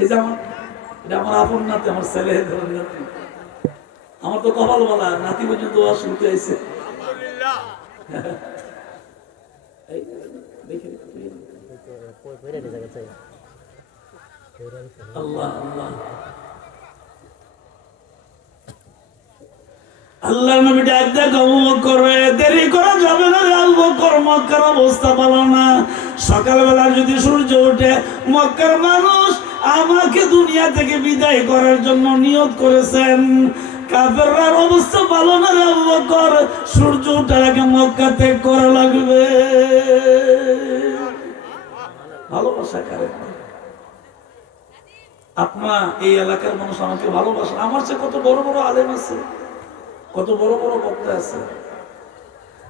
এই যে এটা আমার আপন নাতি, আমার ছেলে নাতি, আমার তো কপাল বলা নাতি পর্যন্ত দোয়া শুনতে আইছে। আল্লাহ আল্লাহ আল্লাহ নবী ডাক দেয় আবু বকর, দেরি করা যাবে না রে আবু বকর, মক্কার অবস্থা ভালো না। সকালবেলা যদি সূর্য ওঠে মক্কার মানুষ আমাকে দুনিয়া থেকে বিদায় করার জন্য নিয়ত করেছেন। কাফেররার অবস্থা ভালো না রে আবু বকর, সূর্য ওঠার আগে মক্কা ত্যাগ করা লাগবে। ভালোবাসা কারে? আপনার এই এলাকার মানুষ আমাকে ভালোবাসে, আমার চেয়ে কত বড় বড় আলেম আছে, কত বড় বড় বক্তা আছে।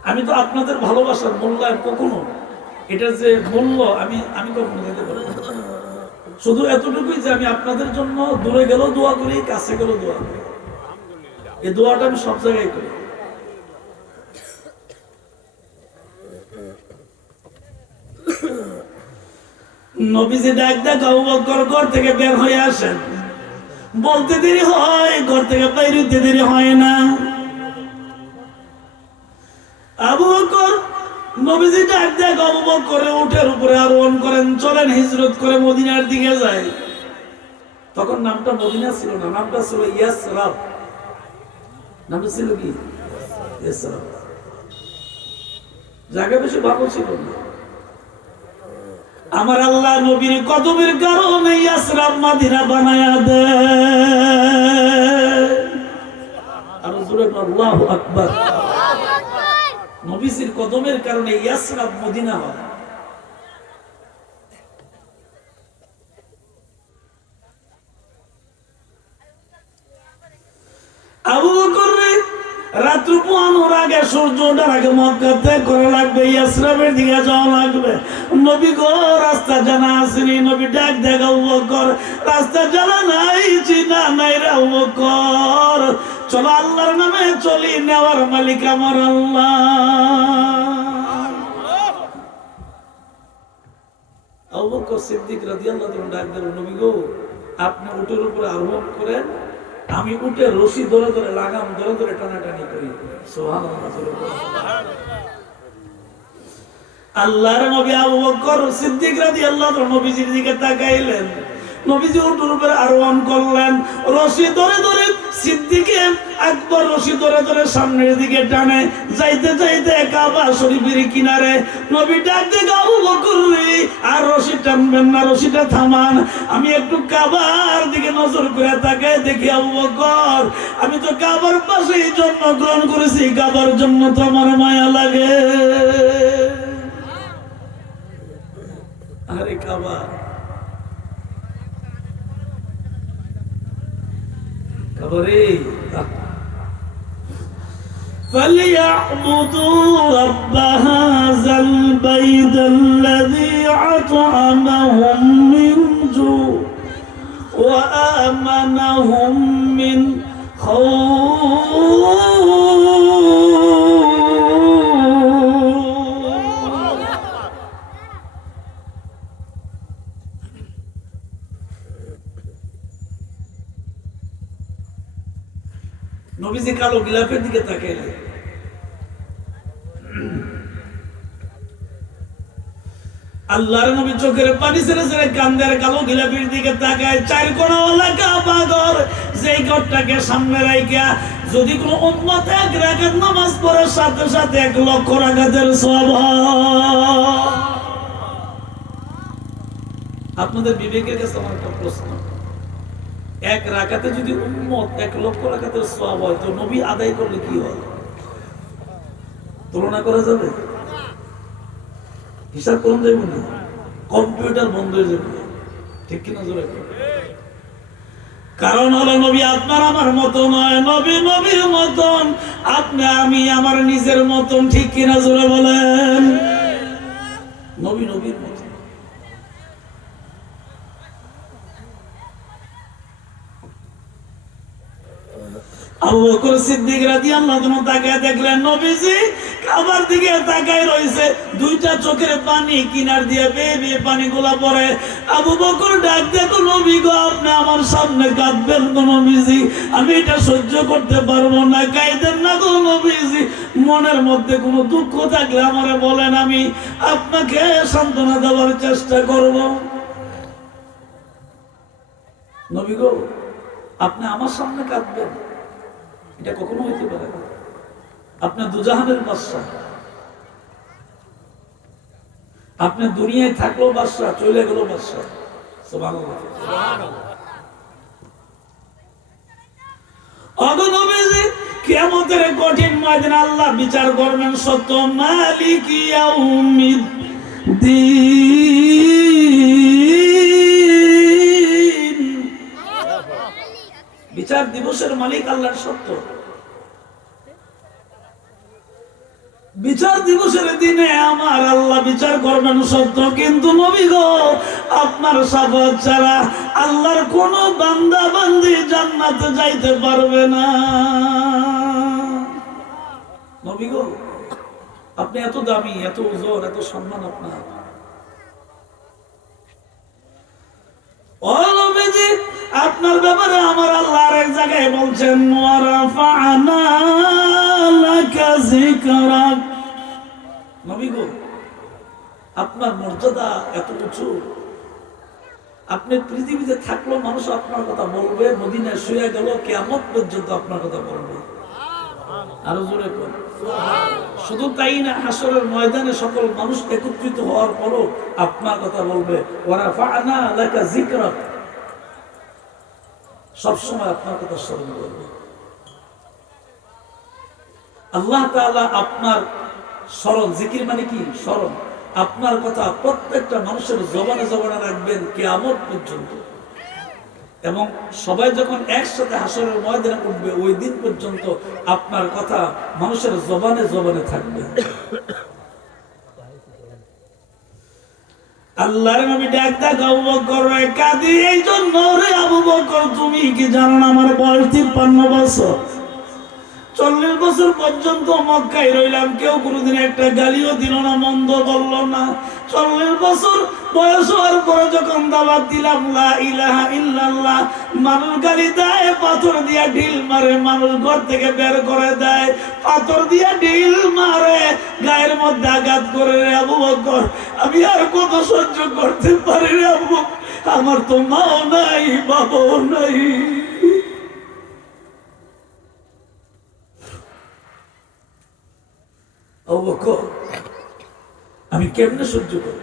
আমি তো আপনাদের ভালোবাসার মূল্যায়ন কখনো, এটা যে মূল্য আমি কখনো দিতে পারবো না। শুধু এতটুকুই যে আমি আপনাদের জন্য দূরে গেলেও দোয়া করি, কাছে গেলেও দোয়া করি। এই দোয়াটা আমি সব জায়গায় করি। নবীজি ডাক দেয় আবু বকর ঘর থেকে বের হয়ে আসেন। বলতে দেরি হয়, ঘর থেকে বাইরে হইতে দেরি হয় না। আবু বকর নবীজি ডাক দেয় আবু বকর উটের উপরে আরোহণ করেন, চলেন হিজরত করে মদিনার দিকে যায়। তখন নামটা মদিনা ছিল না, নামটা ছিল ইয়াসরাব। নামটা ছিল কি? ইয়াসরাব। জায়গা বেশি ভালো ছিল না। আমার আল্লাহ নবীর কদমের কারণে ইয়াসরাব মদিনা বানায়া দেয়। আর জোরে আল্লাহু আকবার। নবীর কদমের কারণে ইয়াসরাব মদিনা হয়। আবু বকর রাত্র পোহানোর আগে, সূর্য ওঠার আগে মক্কা ত্যাগ করা লাগবে, ইয়াসরাবের দিকে যাওয়া লাগবে। নবী গো রাস্তা জানা আসেনি। নবী ডাক দেখ আবু বকর, রাস্তা জানা নাই, চিনা নাই রে আবু বকর, চলো আল্লাহর নামে চলি, নেওয়ার মালিক আমার আল্লাহ। আবু বকর সিদ্দিক রাদিয়াল্লাহু তাআলা ডাক দেন, নবী গো আপনি উটের উপরে আরোহণ করেন, আমি উঠে রশি ধরে ধরে লাগাম ধরে ধরে টানাটানি করি। সুবহানাল্লাহ। আল্লাহর নবী আবু বকর সিদ্দিক রাদিয়াল্লাহু তাআলা নবীজির দিকে তাকাইলেন। নবীজি উটের উপরে আরোহণ করলেন, রশি ধরে ধরে সিদ্দিকে আকবর রশি ধরে ধরে সামনের দিকে টানে। যাইতে যাইতে কাবা শরীফের কিনারে নবী ডাক দিয়ে আবু বকর রে, আর রশি টানবেন না, রশিটা থামান। আমি একটু কাবার দিকে নজর করে তাকাই, দেখি আবু বকর আমি তো কাবার পাশেই জন্মগ্রহণ করেছি, কাবার জন্য তো আমার মায়া লাগে। আরে কাবা, কাবারে فليعبدوا رب هذا البيت الذي أطعمهم من جوع وآمنهم من خوف। নবীজি কালো গিলাফের দিকে তাকাইলেন। আল্লাহর নবী চোখের পানি ছেড়ে ছেড়ে কান্দের, কালো গিলাফের দিকে তাকায়। চার কোণাওয়ালা কাবা ঘর, যেই ঘরটাকে সামনে রাইখা যদি কোনো উম্মত এক রাকাত নামাজ পড়ে সাথে সাথে 1 লক্ষ রাকাতের সওয়াব। আপনাদের বিবেকের কাছে আমার একটা প্রশ্ন, এক রাকাতে যদি উম্মত 1 লক্ষ রাকাতের সওয়াব হয়, তো নবী আদায় করলে কি হয়? তুলনা করা যাবে? হিসাব করুন যাইব না, কম্পিউটার বন্ধ হয়ে যাবে। ঠিক কিনা জোরে? কারণ হলো নবী আপনার আমার মতো নয়, নবী নবীর মতন, আপনি আমি আমার নিজের মতন। ঠিক কিনা জোরে বলেন? নবী নবীর মতন। আবু বকর সিদ্দিক রাদিয়াল্লাহু তাআলা তাকায় দেখলেন নবীজি কাবার দিকে তাকায় রইছে, 2টা চোখের পানি কিনার দিয়ে বেয়ে বেয়ে পানিগুলা পড়ে। আবু বকর ডাক দেখো, নবী গো সামনে কাঁদবেন গো নবীজি, আমি এটা সহ্য করতে পারবো না, কাঁদেন না গো নবীজি। মনের মধ্যে কোনো দুঃখ থাকলে আমারে বলেন, আমি আপনাকে সান্ত্বনা দেওয়ার চেষ্টা করব। নবী গো, আপনি আমার সামনে কাঁদবেন, এটা কখনো হইতে পারে না। আপনি দুজাহানের বাদশা, আপনি দুনিয়ায় থাকলেও বাদশা, চলে গেল বাদশা। সুবহানাল্লাহ। নবীজি কিয়ামতের কঠিন ময়দানে আল্লাহ বিচার করবেন সত্য মালিক ইয়াউমিদ্দিন। বিচার দিবসের মালিক আল্লাহর সত্য। বিচার দিবসের দিনে আমার আল্লাহ বিচার করবেন সত্য, কিন্তু নবী গো, আপনার শাফাত ছাড়া আল্লাহর কোন বান্দা বান্দি জান্নাতে যাইতে পারবে না। নবী গো, আপনি এত দামি, এত ওজন, এত সম্মান আপনার। ও নবীজি, আপনার ব্যাপারে আমার আল্লাহ আরেক জায়গায় বলছেন, ওয়ারাফা'না লাকা যিকরাক। নবী গো, আপনার মর্যাদা এত উঁচু, আপনি পৃথিবীতে থাকলেও মানুষ আপনার কথা বলবে, মদিনায় শুয়ে গেল কিয়ামত পর্যন্ত আপনার কথা বলবে। আরো জোরে বল। শুধু তাই না, হাসরের ময়দানে সকল মানুষ একত্রিত হওয়ার পরও আপনার কথা বলবে, ওয়ারাফা'না লাকা যিকরাক। সবসময় আপনার কথা স্মরণ করবে। আল্লাহ তাআলা আপনার স্মরণ, জিকির মানে কি? স্মরণ। আপনার কথা প্রত্যেকটা মানুষের জবানে জবানে রাখবেন কিয়ামত পর্যন্ত, এবং সবাই যখন একসাথে হাসরের ময়দানে উঠবে ওই দিন পর্যন্ত আপনার কথা মানুষের জবানে জবানে থাকবে। আল্লাহর নবী ডাক দেন, আবু বকর রে, কাঁদি এই জন্য রে আবু বকর, তুমি কি জানো না আমার বয়স 53 বছর। 40 বছর পর্যন্ত মক্কায় রইলাম, কেউ কোনোদিন একটা গালিও দিল না, মন্দ বলল না। 40 বছর বয়স হওয়ার পরে যখন দাওয়াত দিলাম লা ইলাহা ইল্লাল্লাহ, মানুষ গালি দেয়, পাথর দিয়া ঢিল মারে, মানুষ ঘর থেকে বের করে দেয়, পাথর দিয়া ঢিল মারে, গায়ের মধ্যে আঘাত করে। রে আবু বকর, আমি আর কত সহ্য করতে পারি রে আবু বকর, আমার তো মাও নাই, বাবাও নাই। আবু বকর, আমি কেমনে সহ্য করব?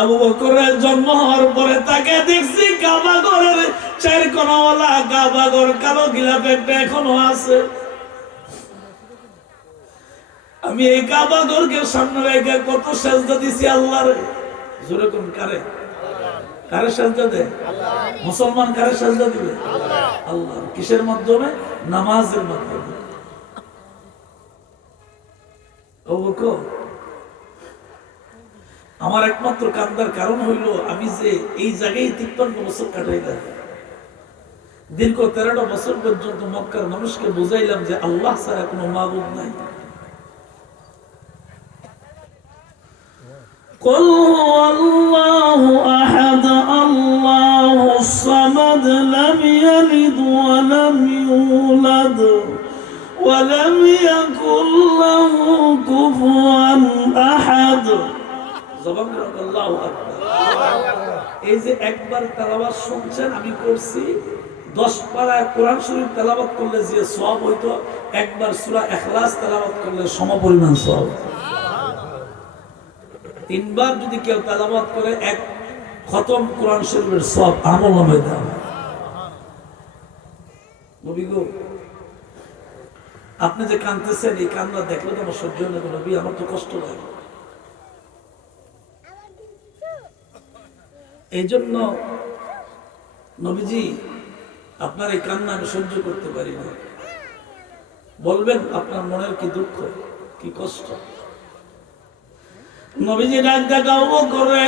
আবু বকরের জন্ম হওয়ার পরে তাকে দেখছি কাবা ঘরের 4 কোণাওয়ালা কাবা ঘর, কালো গিলাফ একটা এখনো আছে। আমি এই কাবা ঘরকে সামনে রেখে কত সেজদা দিছি আল্লাহরে। জোরে কোন কারে? কারে সেজদা দেয়? মুসলমান কারে সেজদা দিবে? আল্লাহ। কিসের মাধ্যমে? নামাজের মাধ্যমে। আমার একমাত্র কান্দার কারণ হইল আমি যে এই জায়গায় 53 বছর কাটাইলাম, দীর্ঘ 13টা বছর পর্যন্ত মক্কার মানুষকে বুঝাইলাম যে আল্লাহ ছাড়া কোনো মাবুদ নাই। قل هو الله أحد الله الصمد لم يلد ولم يولد ولم يكن له كفوا أحد। আল্লাহু আকবার। এই যে একবার তেলাওয়াত শুনছেন, আমি করছি 10 পারা কোরআন শরীফ তেলাওয়াত করলে যে সওয়াব হইতো, একবার সূরা ইখলাস তেলাওয়াত করলে সমপরিমাণ সওয়াব। 3 বার যদি কেউ তেলাওয়াত করে এক খতম কোরআন শরীফের সওয়াব আমলনামায় দেওয়া হয়। নবী গো, আপনি যে কাঁদতেছেন, এই কান্না দেখলে তো আমার সহ্য হয় না নবী, আমার তো কষ্ট লাগে। এই জন্য নবীজি, আপনার এই কান্না আমি সহ্য করতে পারি না। বলবেন আপনার মনের কি দুঃখ, কি কষ্ট। নবীজি ডাক দেখাও করে,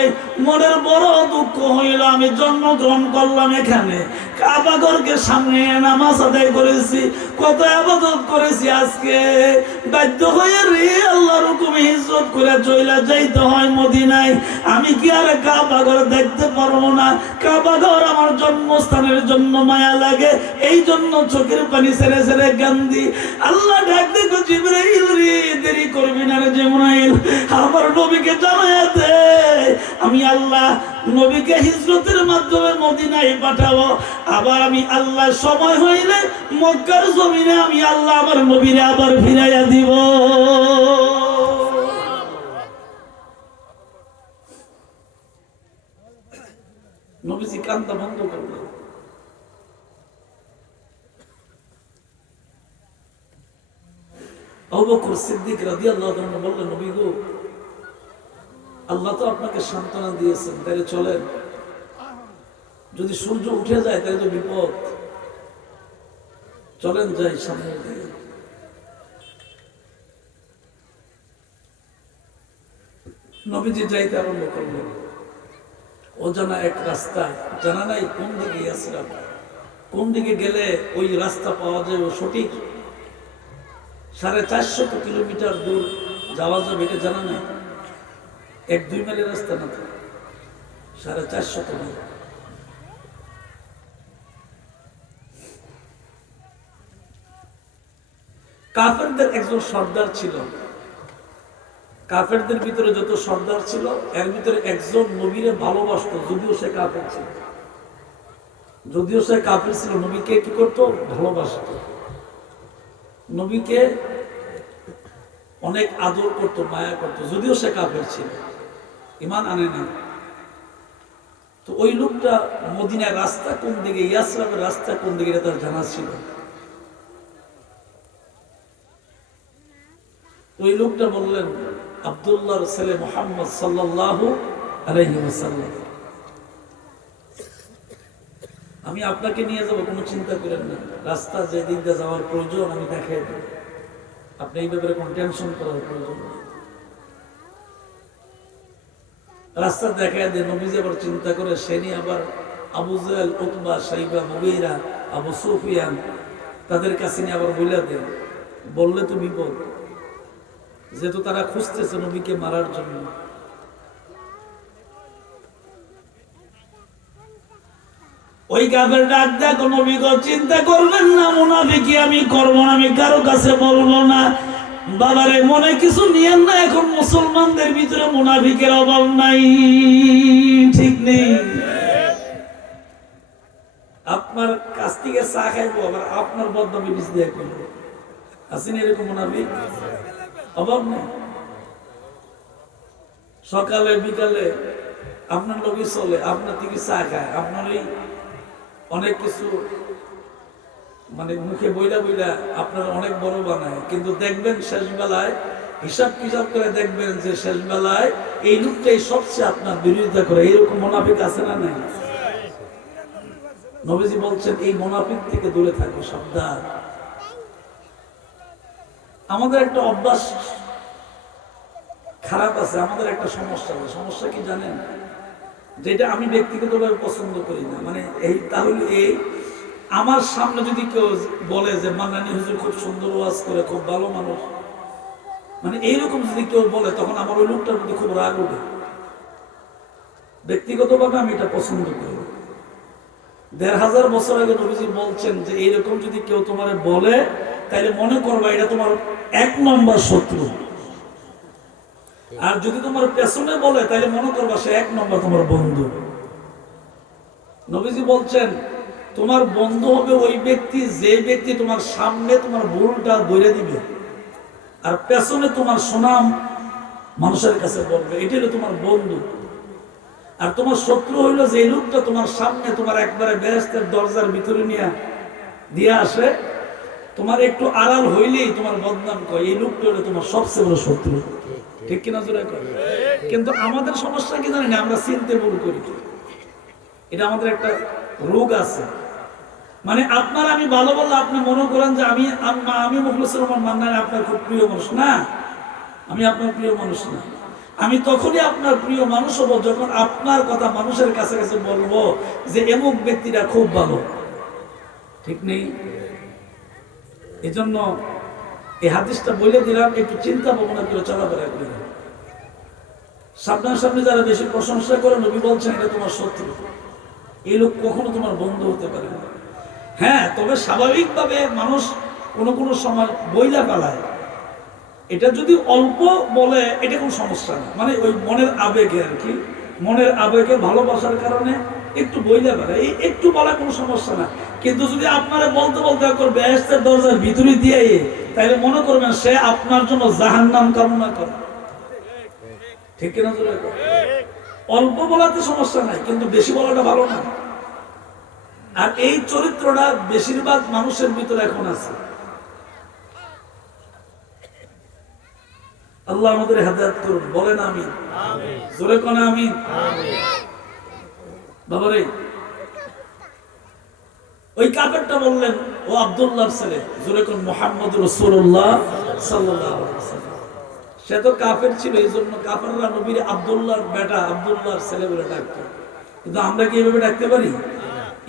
মনের বড় দুঃখ হইল, আমি জন্মগ্রহণ করলাম এখানে, কাবা ঘরকে সামনে নামাজ আদায় করেছি, কত ইবাদত করেছি। আজকে বাধ্য হয়ে রে আল্লাহর হুকুমে হিজরত করে চলে যাইতে হয় মদিনায়। আমি কি আর কাবা ঘর দেখতে পারবো না? কাবা ঘর আমার জন্মস্থানের জন্য মায়া লাগে, এই জন্য চোখের পানি ছেড়ে ছেড়ে কান্দি। আল্লাহ ডাক দেখো, জিবরাইল রে দেরি করবি না রে জিবরাইল, আমার নবীকে জানায়া দে আমি আল্লাহ নবীকে হিজরতের মাধ্যমে মদিনায় পাঠাবো। আবার আমি আল্লাহ সময় হইলে মক্কার জমিনে আমি আল্লাহ আমার নবীরে আবার ফিরাইয়া দিব। নবীজি কান্দা বন্ধ করলেন। আবু বকর সিদ্দিক রাদিয়াল্লাহু আনহু বললেন, নবী গো, আল্লাহ তো আপনাকে সান্ত্বনা দিয়েছেন, তাহলে চলেন। যদি সূর্য উঠে যায় তাহলে তো বিপদ, চলেন যাই সামনে দিয়ে। নবীজি যাইতে আরম্ভ করলেন। অজানা এক রাস্তা, জানা নাই কোন দিকে ইয়াসরাব, কোন দিকে গেলে ওই রাস্তা পাওয়া যাবে সঠিক 450 কিলোমিটার দূর যাওয়া যাবে, এটা জানা নাই। 1-2 মাইলের রাস্তা না, তো 450 মাইল। কাফেরদের একজন সর্দার ছিল। কাফেরদের ভিতরে যত সর্দার ছিল, এর ভিতরে একজন নবীরে ভালোবাসতো, যদিও সে কাফের ছিল। যদিও সে কাফের ছিল, নবীকে কি করতো? ভালোবাসত। নবীকে অনেক আদর করতো, মায়া করতো, যদিও সে কাফের ছিল, ঈমান আনে না। তো ওই লোকটা মদিনার রাস্তা কোন দিকে, ইয়াসরাবের রাস্তা কোন দিকে, এটা তার জানা ছিল। ওই লোকটা বললেন, আব্দুল্লাহর ছেলে মুহাম্মদ সাল্লাল্লাহু আলাইহি ওয়াসাল্লাম, আমি আপনাকে নিয়ে যাব, কোনো চিন্তা করেন না। রাস্তা যে দিক দিয়ে যাওয়ার প্রয়োজন আমি দেখাই দেব, আপনি এই ব্যাপারে কোনো টেনশন করার প্রয়োজন নেই। রাস্তা দেখায় দেয়। নবীজি আবার চিন্তা করে, সে নিয়ে আবার আবু জাহেল, উতবা, সাইবা, মুগীরা, আবু সুফিয়ান, তাদের কাছে নিয়ে আবার বলে দেন, বললে তো বিপদ, যেহেতু তারা খুঁজতেছে নবীকে মারার জন্য। ওই কাফের ডাক দেখো, নবী গো চিন্তা করবেন না, মুনাফিকি আমি করবো না, আমি কারো কাছে বলবো না। বাবারে মনে কিছু নিয়েন না, এখন মুসলমানদের ভিতরে মুনাফিকের অভাব নাই, ঠিক নেই। আপনার কাছ থেকে চা খাইবো, আবার আপনার বদনামে বিষ দিয়ে করবো, আসেনি এরকম মুনাফিক? অভাব নেই। সকালে বিকালে আপনার লোকই চলে, আপনার থেকে চা খায়, আপনার এই অনেক কিছু মানে মুখে বইলা বইলা আপনার অনেক বড় বানায়, কিন্তু দেখবেন শেষ বেলায় হিসাব কিসাব করে দেখবেন যে শেষ বেলায় এই লোকটাই সবচেয়ে আপনার বিরোধিতা করে। এইরকম মুনাফিক আছে না নাই? নবীজি বলছেন, এই মুনাফিক থেকে দূরে থাকো, সাবধান। আমাদের একটা অভ্যাস খারাপ আছে, আমাদের একটা সমস্যা আছে। সমস্যা কি জানেন? যেটা আমি ব্যক্তিগতভাবে পছন্দ করি না, মানে এই তাহলে এই আমার সামনে যদি কেউ বলে যে মান্নানী হুজুর খুব সুন্দর ওয়াজ করে, খুব ভালো মানুষ, মানে এইরকম যদি কেউ বলে, তখন আমার ওই লোকটার প্রতি খুব রাগ উঠে। ব্যক্তিগতভাবে আমি এটা পছন্দ করি। ১৫০০ বছর আগে নবীজি বলছেন যে এইরকম যদি কেউ তোমার বলে, তাহলে মনে করবা এটা তোমার 1 নম্বর শত্রু। আর যদি তোমার পেছনে বলে, তাহলে মনে করবা সে 1 নম্বর তোমার বন্ধু। নবীজি বলছেন, তোমার বন্ধু হবে ওই ব্যক্তি, যে ব্যক্তি তোমার সামনে তোমার ভুলটা ধরে দিবে, আর পেছনে তোমার সুনাম মানুষের কাছে বলবে, এটি হলো তোমার বন্ধু। আর তোমার শত্রু হইল যে লোকটা তোমার সামনে তোমার একবারে বেহেশতের দরজার ভিতরে নিয়ে দিয়ে আসে, তোমার একটু আড়াল হইলেই তোমার বদনাম করে, এই লোকটা হলো তোমার সবচেয়ে বড় শত্রু। ঠিক কিনা জোরে করে? কিন্তু আমাদের সমস্যা কি জানি না, আমরা চিনতে ভুল করি। এটা আমাদের একটা রোগ আছে। মানে আপনার আমি ভালো বললে আপনি মনে করেন যে আমি মুখলেসুর রহমান মান্নানী আপনার খুব প্রিয় মানুষ। না, আমি আপনার প্রিয় মানুষ না। আমি তখনই আপনার প্রিয় মানুষ হবো যখন আপনার কথা মানুষের কাছে কাছে বলবো যে এমুক ব্যক্তিটা খুব ভালো। ঠিক নেই। এজন্য এই হাদিসটা বলে দিলাম, একটু চিন্তা ভাবনা করে চলাফেরা করে। সামনাসামনি যারা বেশি প্রশংসা করে, নবী বলছেন এটা তোমার শত্রু, এই লোক কখনো তোমার বন্ধু হতে পারে না। হ্যাঁ, তবে স্বাভাবিকভাবে মানুষ কোনো কোনো সময় বইলা পালায়, এটা যদি অল্প বলে এটা কোনো সমস্যা না, মানে ওই মনের আবেগে আর কি, মনের আবেগে ভালোবাসার কারণে একটু বইলা পালায়, এই একটু বলা কোনো সমস্যা না। কিন্তু যদি আপনারা বলতে বলতে বেহেশতের দরজার ভিতরে দিয়ে তাহলে মনে করবেন সে আপনার জন্য জাহান্নাম কামনা করে। ঠিক কিনা? অল্প বলাতে সমস্যা নাই, কিন্তু বেশি বলাটা ভালো না। আর এই চরিত্রটা বেশিরভাগ মানুষের ভিতরে এখন আছে। আল্লাহ আমাদের হেদায়েত করুন, বলেন আমিন। জোরে কোন আমিন। বাবারে, ওই কাফেরটা বললেন ও আব্দুল্লাহর ছেলে, জোরে কোন মুহাম্মদ রাসূলুল্লাহ সাল্লাল্লাহু আলাইহি ওয়াসাল্লাম। সে তো কাফের ছিল, এই জন্য কাফেররা নবীর আব্দুল্লাহর বেটা, আব্দুল্লাহর ছেলে বলে ডাকতো। কিন্তু আমরা কি এভাবে ডাকতে পারি?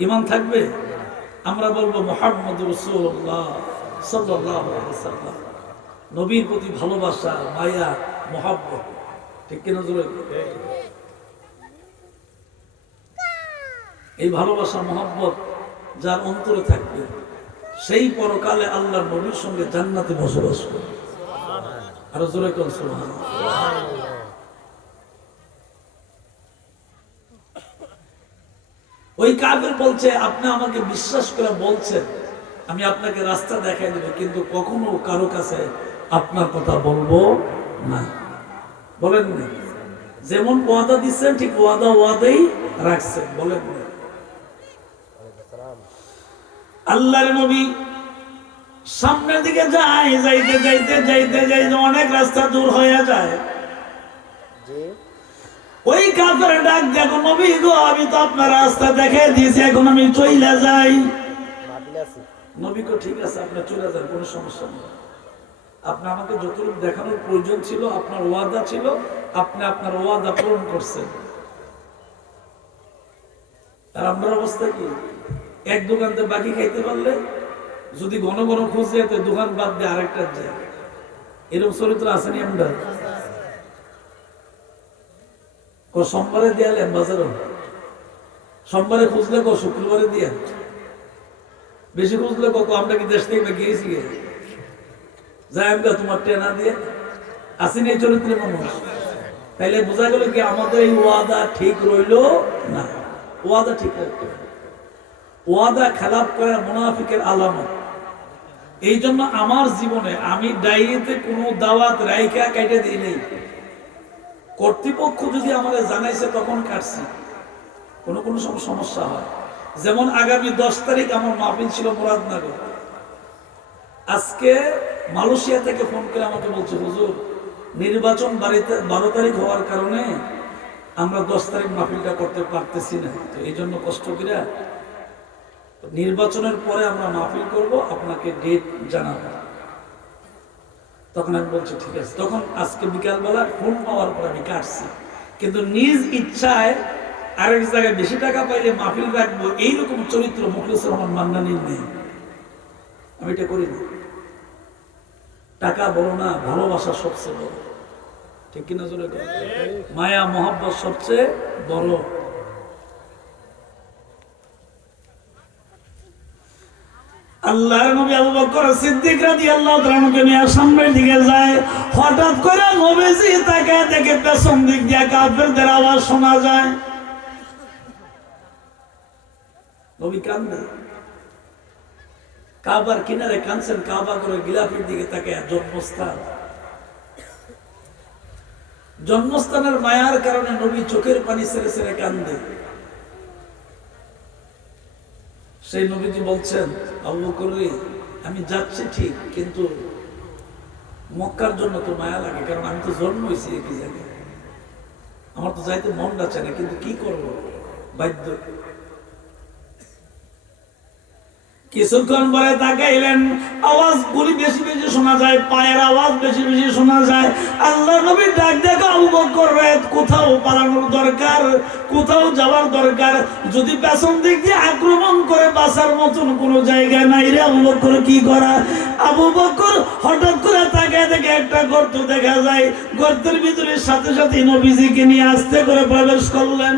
ঈমান থাকবে? আমরা বলবো মুহাম্মদ রাসূলুল্লাহ সাল্লাল্লাহু আলাইহি ওয়াসাল্লাম। নবীর প্রতি ভালোবাসা, মায়া, মহব্বত। ঠিক কিনা? জোরে। এই ভালোবাসা মহব্বত যার অন্তরে থাকবে, সেই পরকালে আল্লাহর নবীর সঙ্গে জান্নাতে বসবাস করবে। আরো জোরে কোন সুবহানাল্লাহ। ওই কাফের বলছে, আপনি আমাকে বিশ্বাস করে বলছেন আমি আপনাকে রাস্তা দেখাই দেব, কিন্তু কখনো কারো কাছে আপনার কথা বলবো না। বলেন না? যেমন ওয়াদা দিচ্ছেন ঠিক ওয়াদাই রাখছেন। বলেন না? আল্লাহর নবী সামনের দিকে যায়, যাইতে অনেক রাস্তা দূর হয়ে যায়। ওই কাফের ডাক, দেখো নবী গো, আমি তো আপনার রাস্তা দেখাই দিয়েছি, এখন আমি চলে যাই। নবী গো, ঠিক আছে আপনি চলে যান, কোনো সমস্যা নেই। আপনি আমাকে যতটুকু দেখানোর প্রয়োজন ছিল, আপনার ওয়াদা ছিল, আপনি আপনার ওয়াদা পূরণ করছেন। আর আমার অবস্থা কি? এক দোকানতে বাকি খাইতে পারলে যদি ঘন ঘন খুঁজে যেতে, দোকান বাদ দিয়ে আরেকটা যায়। এরকম চরিত্র আসেনি আমরা? সোমবারে দিয়ালেন বাজার, সোমবারে খুঁজলে শুক্রবারে দিয়া, বেশি খুঁজলে আমরা কি দেশ থেকে গিয়েছি যাই আমরা তোমার টেনা দিয়ে আসেনি এই চরিত্রের মানুষ। তাইলে বোঝা গেল কি আমাদের এই ওয়াদা ঠিক রইল না। ওয়াদা ঠিক রাখতে হবে। ওয়াদা খেলাপ করে মুনাফিকের আলামত। এই জন্য আমার জীবনে আমি ডায়েরিতে কোনো দাওয়াত রাইখা কেটে দিই নেই। কর্তৃপক্ষ যদি আমাদের জানাইছে তখন কাটছি, কোনো কোনো সমস্যা হয়। যেমন আগামী 10 তারিখ আমার মাহফিল ছিল মুরাদনগর। আজকে মালয়েশিয়া থেকে ফোন করে আমাকে বলছে, হুজুর নির্বাচন 12 তারিখ হওয়ার কারণে আমরা 10 তারিখ মাহফিলটা করতে পারতেছি না, তো এই জন্য কষ্ট করে নির্বাচনের পরে আমরা মাহফিল করব, আপনাকে ডেট জানাবো। তখন আমি বলছি ঠিক আছে। তখন আজকে বিকালবেলা ফোন পাওয়ার পর আমি কাটছি, কিন্তু নিজ ইচ্ছায় আরেক জায়গায় বেশি টাকা পাইলে মাহফিল রাখবো, এইরকম চরিত্র মুখলিসুর রহমান মান্নানীর নেই। আমি এটা করি না। টাকা বড় না, ভালোবাসা সবচেয়ে বড়। ঠিক কিনা? জোরে মায়া মহব্বত সবচেয়ে বড়। আল্লাহর নবী আবু বকর সিদ্দিক রাদিয়াল্লাহু তাআলা কে নিয়ে সামনের দিকে যায়। হঠাৎ করে নবীজি তাকে দেখে পেছন দিক দিয়ে কাফেরদের আওয়াজ শোনা যায়। নবী কান্দে, কাবার কিনারে কাঁদছেন, কাবা করে গিলাফের দিকে তাকে। জন্মস্থানের মায়ার কারণে নবী চোখের পানি ছেড়ে ছেড়ে কান্দে। সেই নবীজি বলছেন, আবু বকর আমি যাচ্ছি ঠিক, কিন্তু মক্কার জন্য তো মায়া লাগে, কারণ আমি তো জন্ম হয়েছি একই জায়গায়, আমার তো যাইতে মন যাচ্ছে না, কিন্তু কি করব, বাধ্য। কিছুক্ষণ পরে তাকাইলেন, আওয়াজ গুলি বেশি বেশি শোনা যায়, পায়ের আওয়াজ বেশি বেশি শোনা যায়। আল্লাহ নবী ডাক দেখো, আবু বকর রে, কোথাও পালানোর দরকার, কোথাও যাওয়ার দরকার, যদি পেছন দিক দিয়ে আক্রমণ করে বাঁচার মতন কোনো জায়গা নাই রে আবু বকর, কি করা? আবু বকর হঠাৎ করে তাকায় দেখে একটা গর্ত দেখা যায়, গর্তের ভিতরে সাথে সাথে নবীজিকে নিয়ে আস্তে করে প্রবেশ করলেন।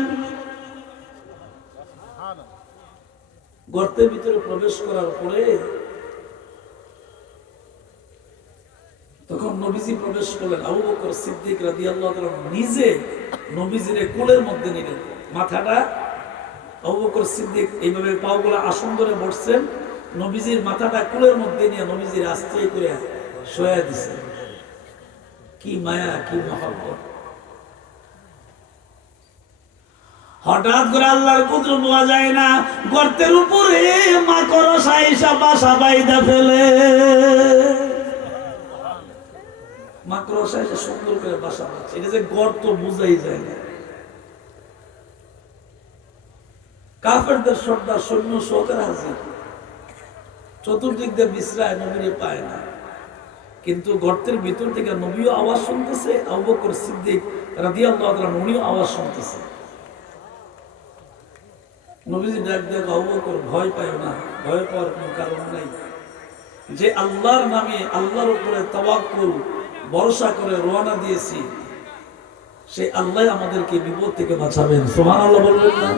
গর্তের ভিতরে প্রবেশ করার পরে তখন নবীজি প্রবেশ করলেন। আবু বকর সিদ্দিক রাদিয়াল্লাহু তাআলা নিজে নবীজির কোলের মধ্যে নিলেন, মাথাটা আবু বকর সিদ্দিক এইভাবে পাগুলো আসন ধরে বসছেন, নবীজির মাথাটা কোলের মধ্যে নিয়ে নবীজির আস্তে করে শোয়া দিছে। কি মায়া, কি মহব্বত! হঠাৎ করে আল্লাহর কুদরত বোঝা যায় না, গর্তের উপরে মাকড়সা এসে বাসা বাইদা ফেলে। মাকড়সা এসে সুন্দর করে বাসা বাঁধছে, এটা যে গর্ত বোঝাই যায় না। কাফেরদের সর্দার সৈন্য সহকারে হাজির, চতুর্দিক দিয়ে বিশ্রায়, নবীরে পায় না। কিন্তু গর্তের ভিতর থেকে নবীও আওয়াজ শুনতেছে, আবু বকর সিদ্দিক রাদিয়াল্লাহু তাআলা উনিও আওয়াজ শুনতেছে। নবীজি ডাক দেখ, আবু বকর ভয় পায় না, ভয় পাওয়ার কোনো কারণ নাই। যে আল্লাহর নামে, আল্লাহর উপরে তাওয়াক্কুল ভরসা করে রওনা দিয়েছি, সেই আল্লাহ আমাদেরকে বিপদ থেকে বাঁচাবেন। সুবহানাল্লাহ বলবেন না?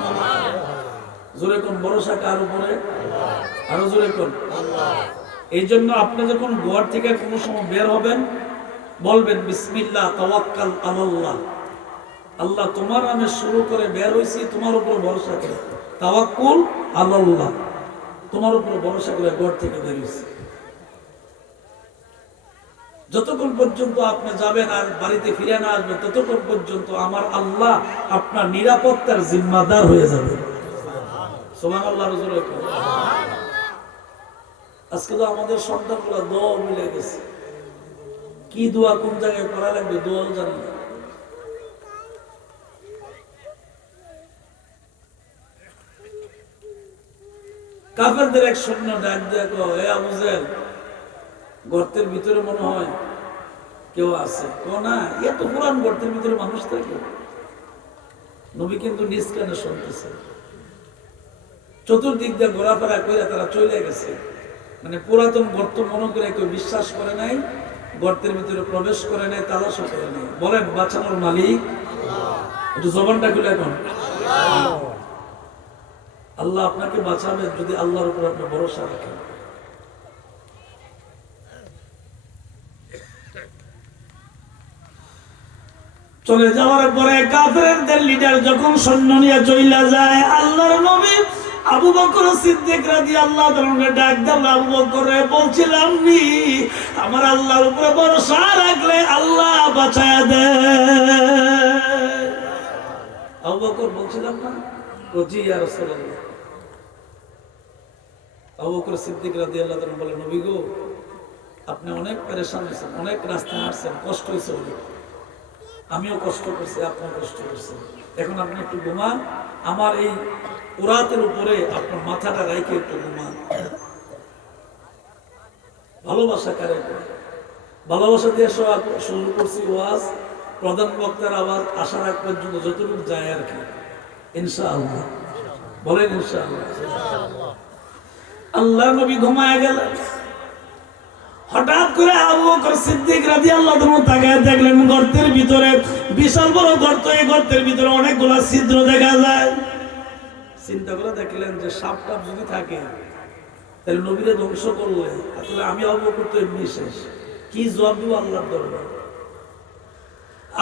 জোরে কোন ভরসা কার উপরে? আরো জোরে কোন আল্লাহ। এই জন্য আপনি যখন ঘর থেকে কোনো সময় বের হবেন, বলবেন বিসমিল্লাহ তাওয়াক্কাল আলাল্লাহ, আল্লাহ তোমার নামে শুরু করে বের হইছি, তোমার উপর ভরসা করে, তাওয়াক্কুল আলাল্লাহ, তোমার উপর ভরসা করে ঘর থেকে বের হইছি। যতক্ষণ পর্যন্ত আপনি যাবেন আর বাড়িতে ফিরে না আসবেন, ততক্ষণ পর্যন্ত আমার আল্লাহ আপনার নিরাপত্তার জিম্মাদার হয়ে যাবে। সুবহানাল্লাহ। আজকে তো আমাদের সন্তানগুলো দোয়া মিলে গেছে, কি দোয়া কোন জায়গায় করা লাগবে দোয়াও জানে না। কাফেরদের এক সৈন্য ডাক দিয়ে কো, হে আবু জেহেল, গর্তের ভিতরে মনে হয় কেউ আছে। কো না, এত পুরান গর্তের ভিতরে মানুষ থাকে? নবী কিন্তু নিজ কানে শুনতেছে। চতুর্দিক দিয়ে ঘোরাফেরা করে তারা চলে গেছে, মানে পুরাতন গর্ত মনে করে কেউ বিশ্বাস করে নাই, গর্তের ভিতরে প্রবেশ করে নাই, তালাশও করে নাই। বলেন বাঁচানোর মালিক একটু জবানটা খুলে এখন। আল্লাহ আপনাকে বাঁচাবেন যদি আল্লাহর উপর আপনি ভরসা রাখেন। চলে যাওয়ার পরে কাফেরদের লিডার যখন সৈন্য নিয়ে চলে যায়, আল্লাহর নবী আবু বকর সিদ্দিক রাদিয়াল্লাহু তাআলা ডাক দাও, আবু বকর রে, বলছিলাম নি আমার আল্লাহর উপরে ভরসা রাখলে আল্লাহ বাঁচায় দেয়। আবু বকর বলছিলাম না, জি ইয়া রাসূলুল্লাহ। আবু বকর সিদ্দিক রাদিয়াল্লাহু তাআলা বলে, নবী গো, আপনি অনেক পেরেশান হয়েছেন, অনেক রাস্তা হাঁটছেন, কষ্ট হয়েছে বলে, আমিও কষ্ট করছি, আপনিও কষ্ট করছেন, এখন আপনি একটু ঘুমান, আমার এই উরাতের উপরে আপনার মাথাটা রাইকে একটু ঘুমান। ভালোবাসা কারে? ভালোবাসা দিয়ে শুরু করছি ওয়াজ, প্রধান বক্তার আওয়াজ আসার আগ পর্যন্ত যতটুকু যায় আর কি, ইনশাআল্লাহ। বলেন ইনশাআল্লাহ। আল্লাহ নবী ঘুমায় গেলেন। হঠাৎ করে আবু বকর সিদ্দিক রাদিয়াল্লাহু তাআলা তাকায় দেখলেন গর্তের ভিতরে বিশাল বড় গর্ত, এই গর্তের ভিতরে অনেকগুলো ছিদ্র দেখা যায়। চিন্তা করে দেখলেন যে সাপ টাপ যদি থাকে তাহলে নবীরে ধ্বংস করলে, আসলে আমি আবু বকর তো এমনি শেষ, কি জবাব দিব আল্লাহর দরবারে?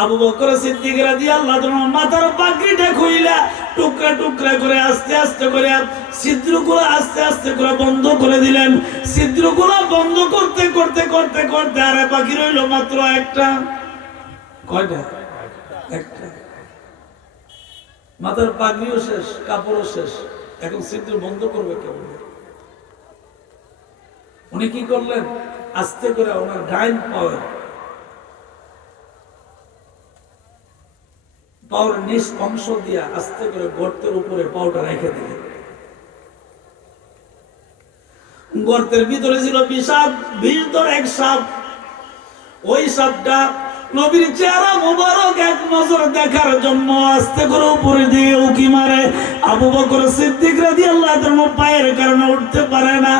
আবু বকর সিদ্দিক রাদিয়াল্লাহু তাআলা মাথার পাগড়িটা খুইলা টুকরা টুকরা করে আস্তে আস্তে করে ছিদ্রগুলো আস্তে আস্তে করে বন্ধ করে দিলেন। ছিদ্রগুলো বন্ধ করতে করতে করতে করতে আরে বাকি রইল মাত্র একটা। কয়টা? একটা। মাথার পাগড়িও শেষ, কাপড়ও শেষ, এখন ছিদ্র বন্ধ করবে কেমন? উনি কি করলেন? আস্তে করে ওনার ডাইন পাওয়ার নিচ অংশ দিয়া আস্তে করে গর্তের উপরে পাওটা রেখে দিলেন। গর্তের ভিতরে ছিল বিষধর এক সাপ। ওই সাপটা নবীর চেহারা মোবারক এক নজর দেখার জন্য আস্তে করে উপরে দিয়ে উকি মারে। আবু বকর সিদ্দিক রাদিয়াল্লাহু আনহু পায়ের কারণে উঠতে পারে না।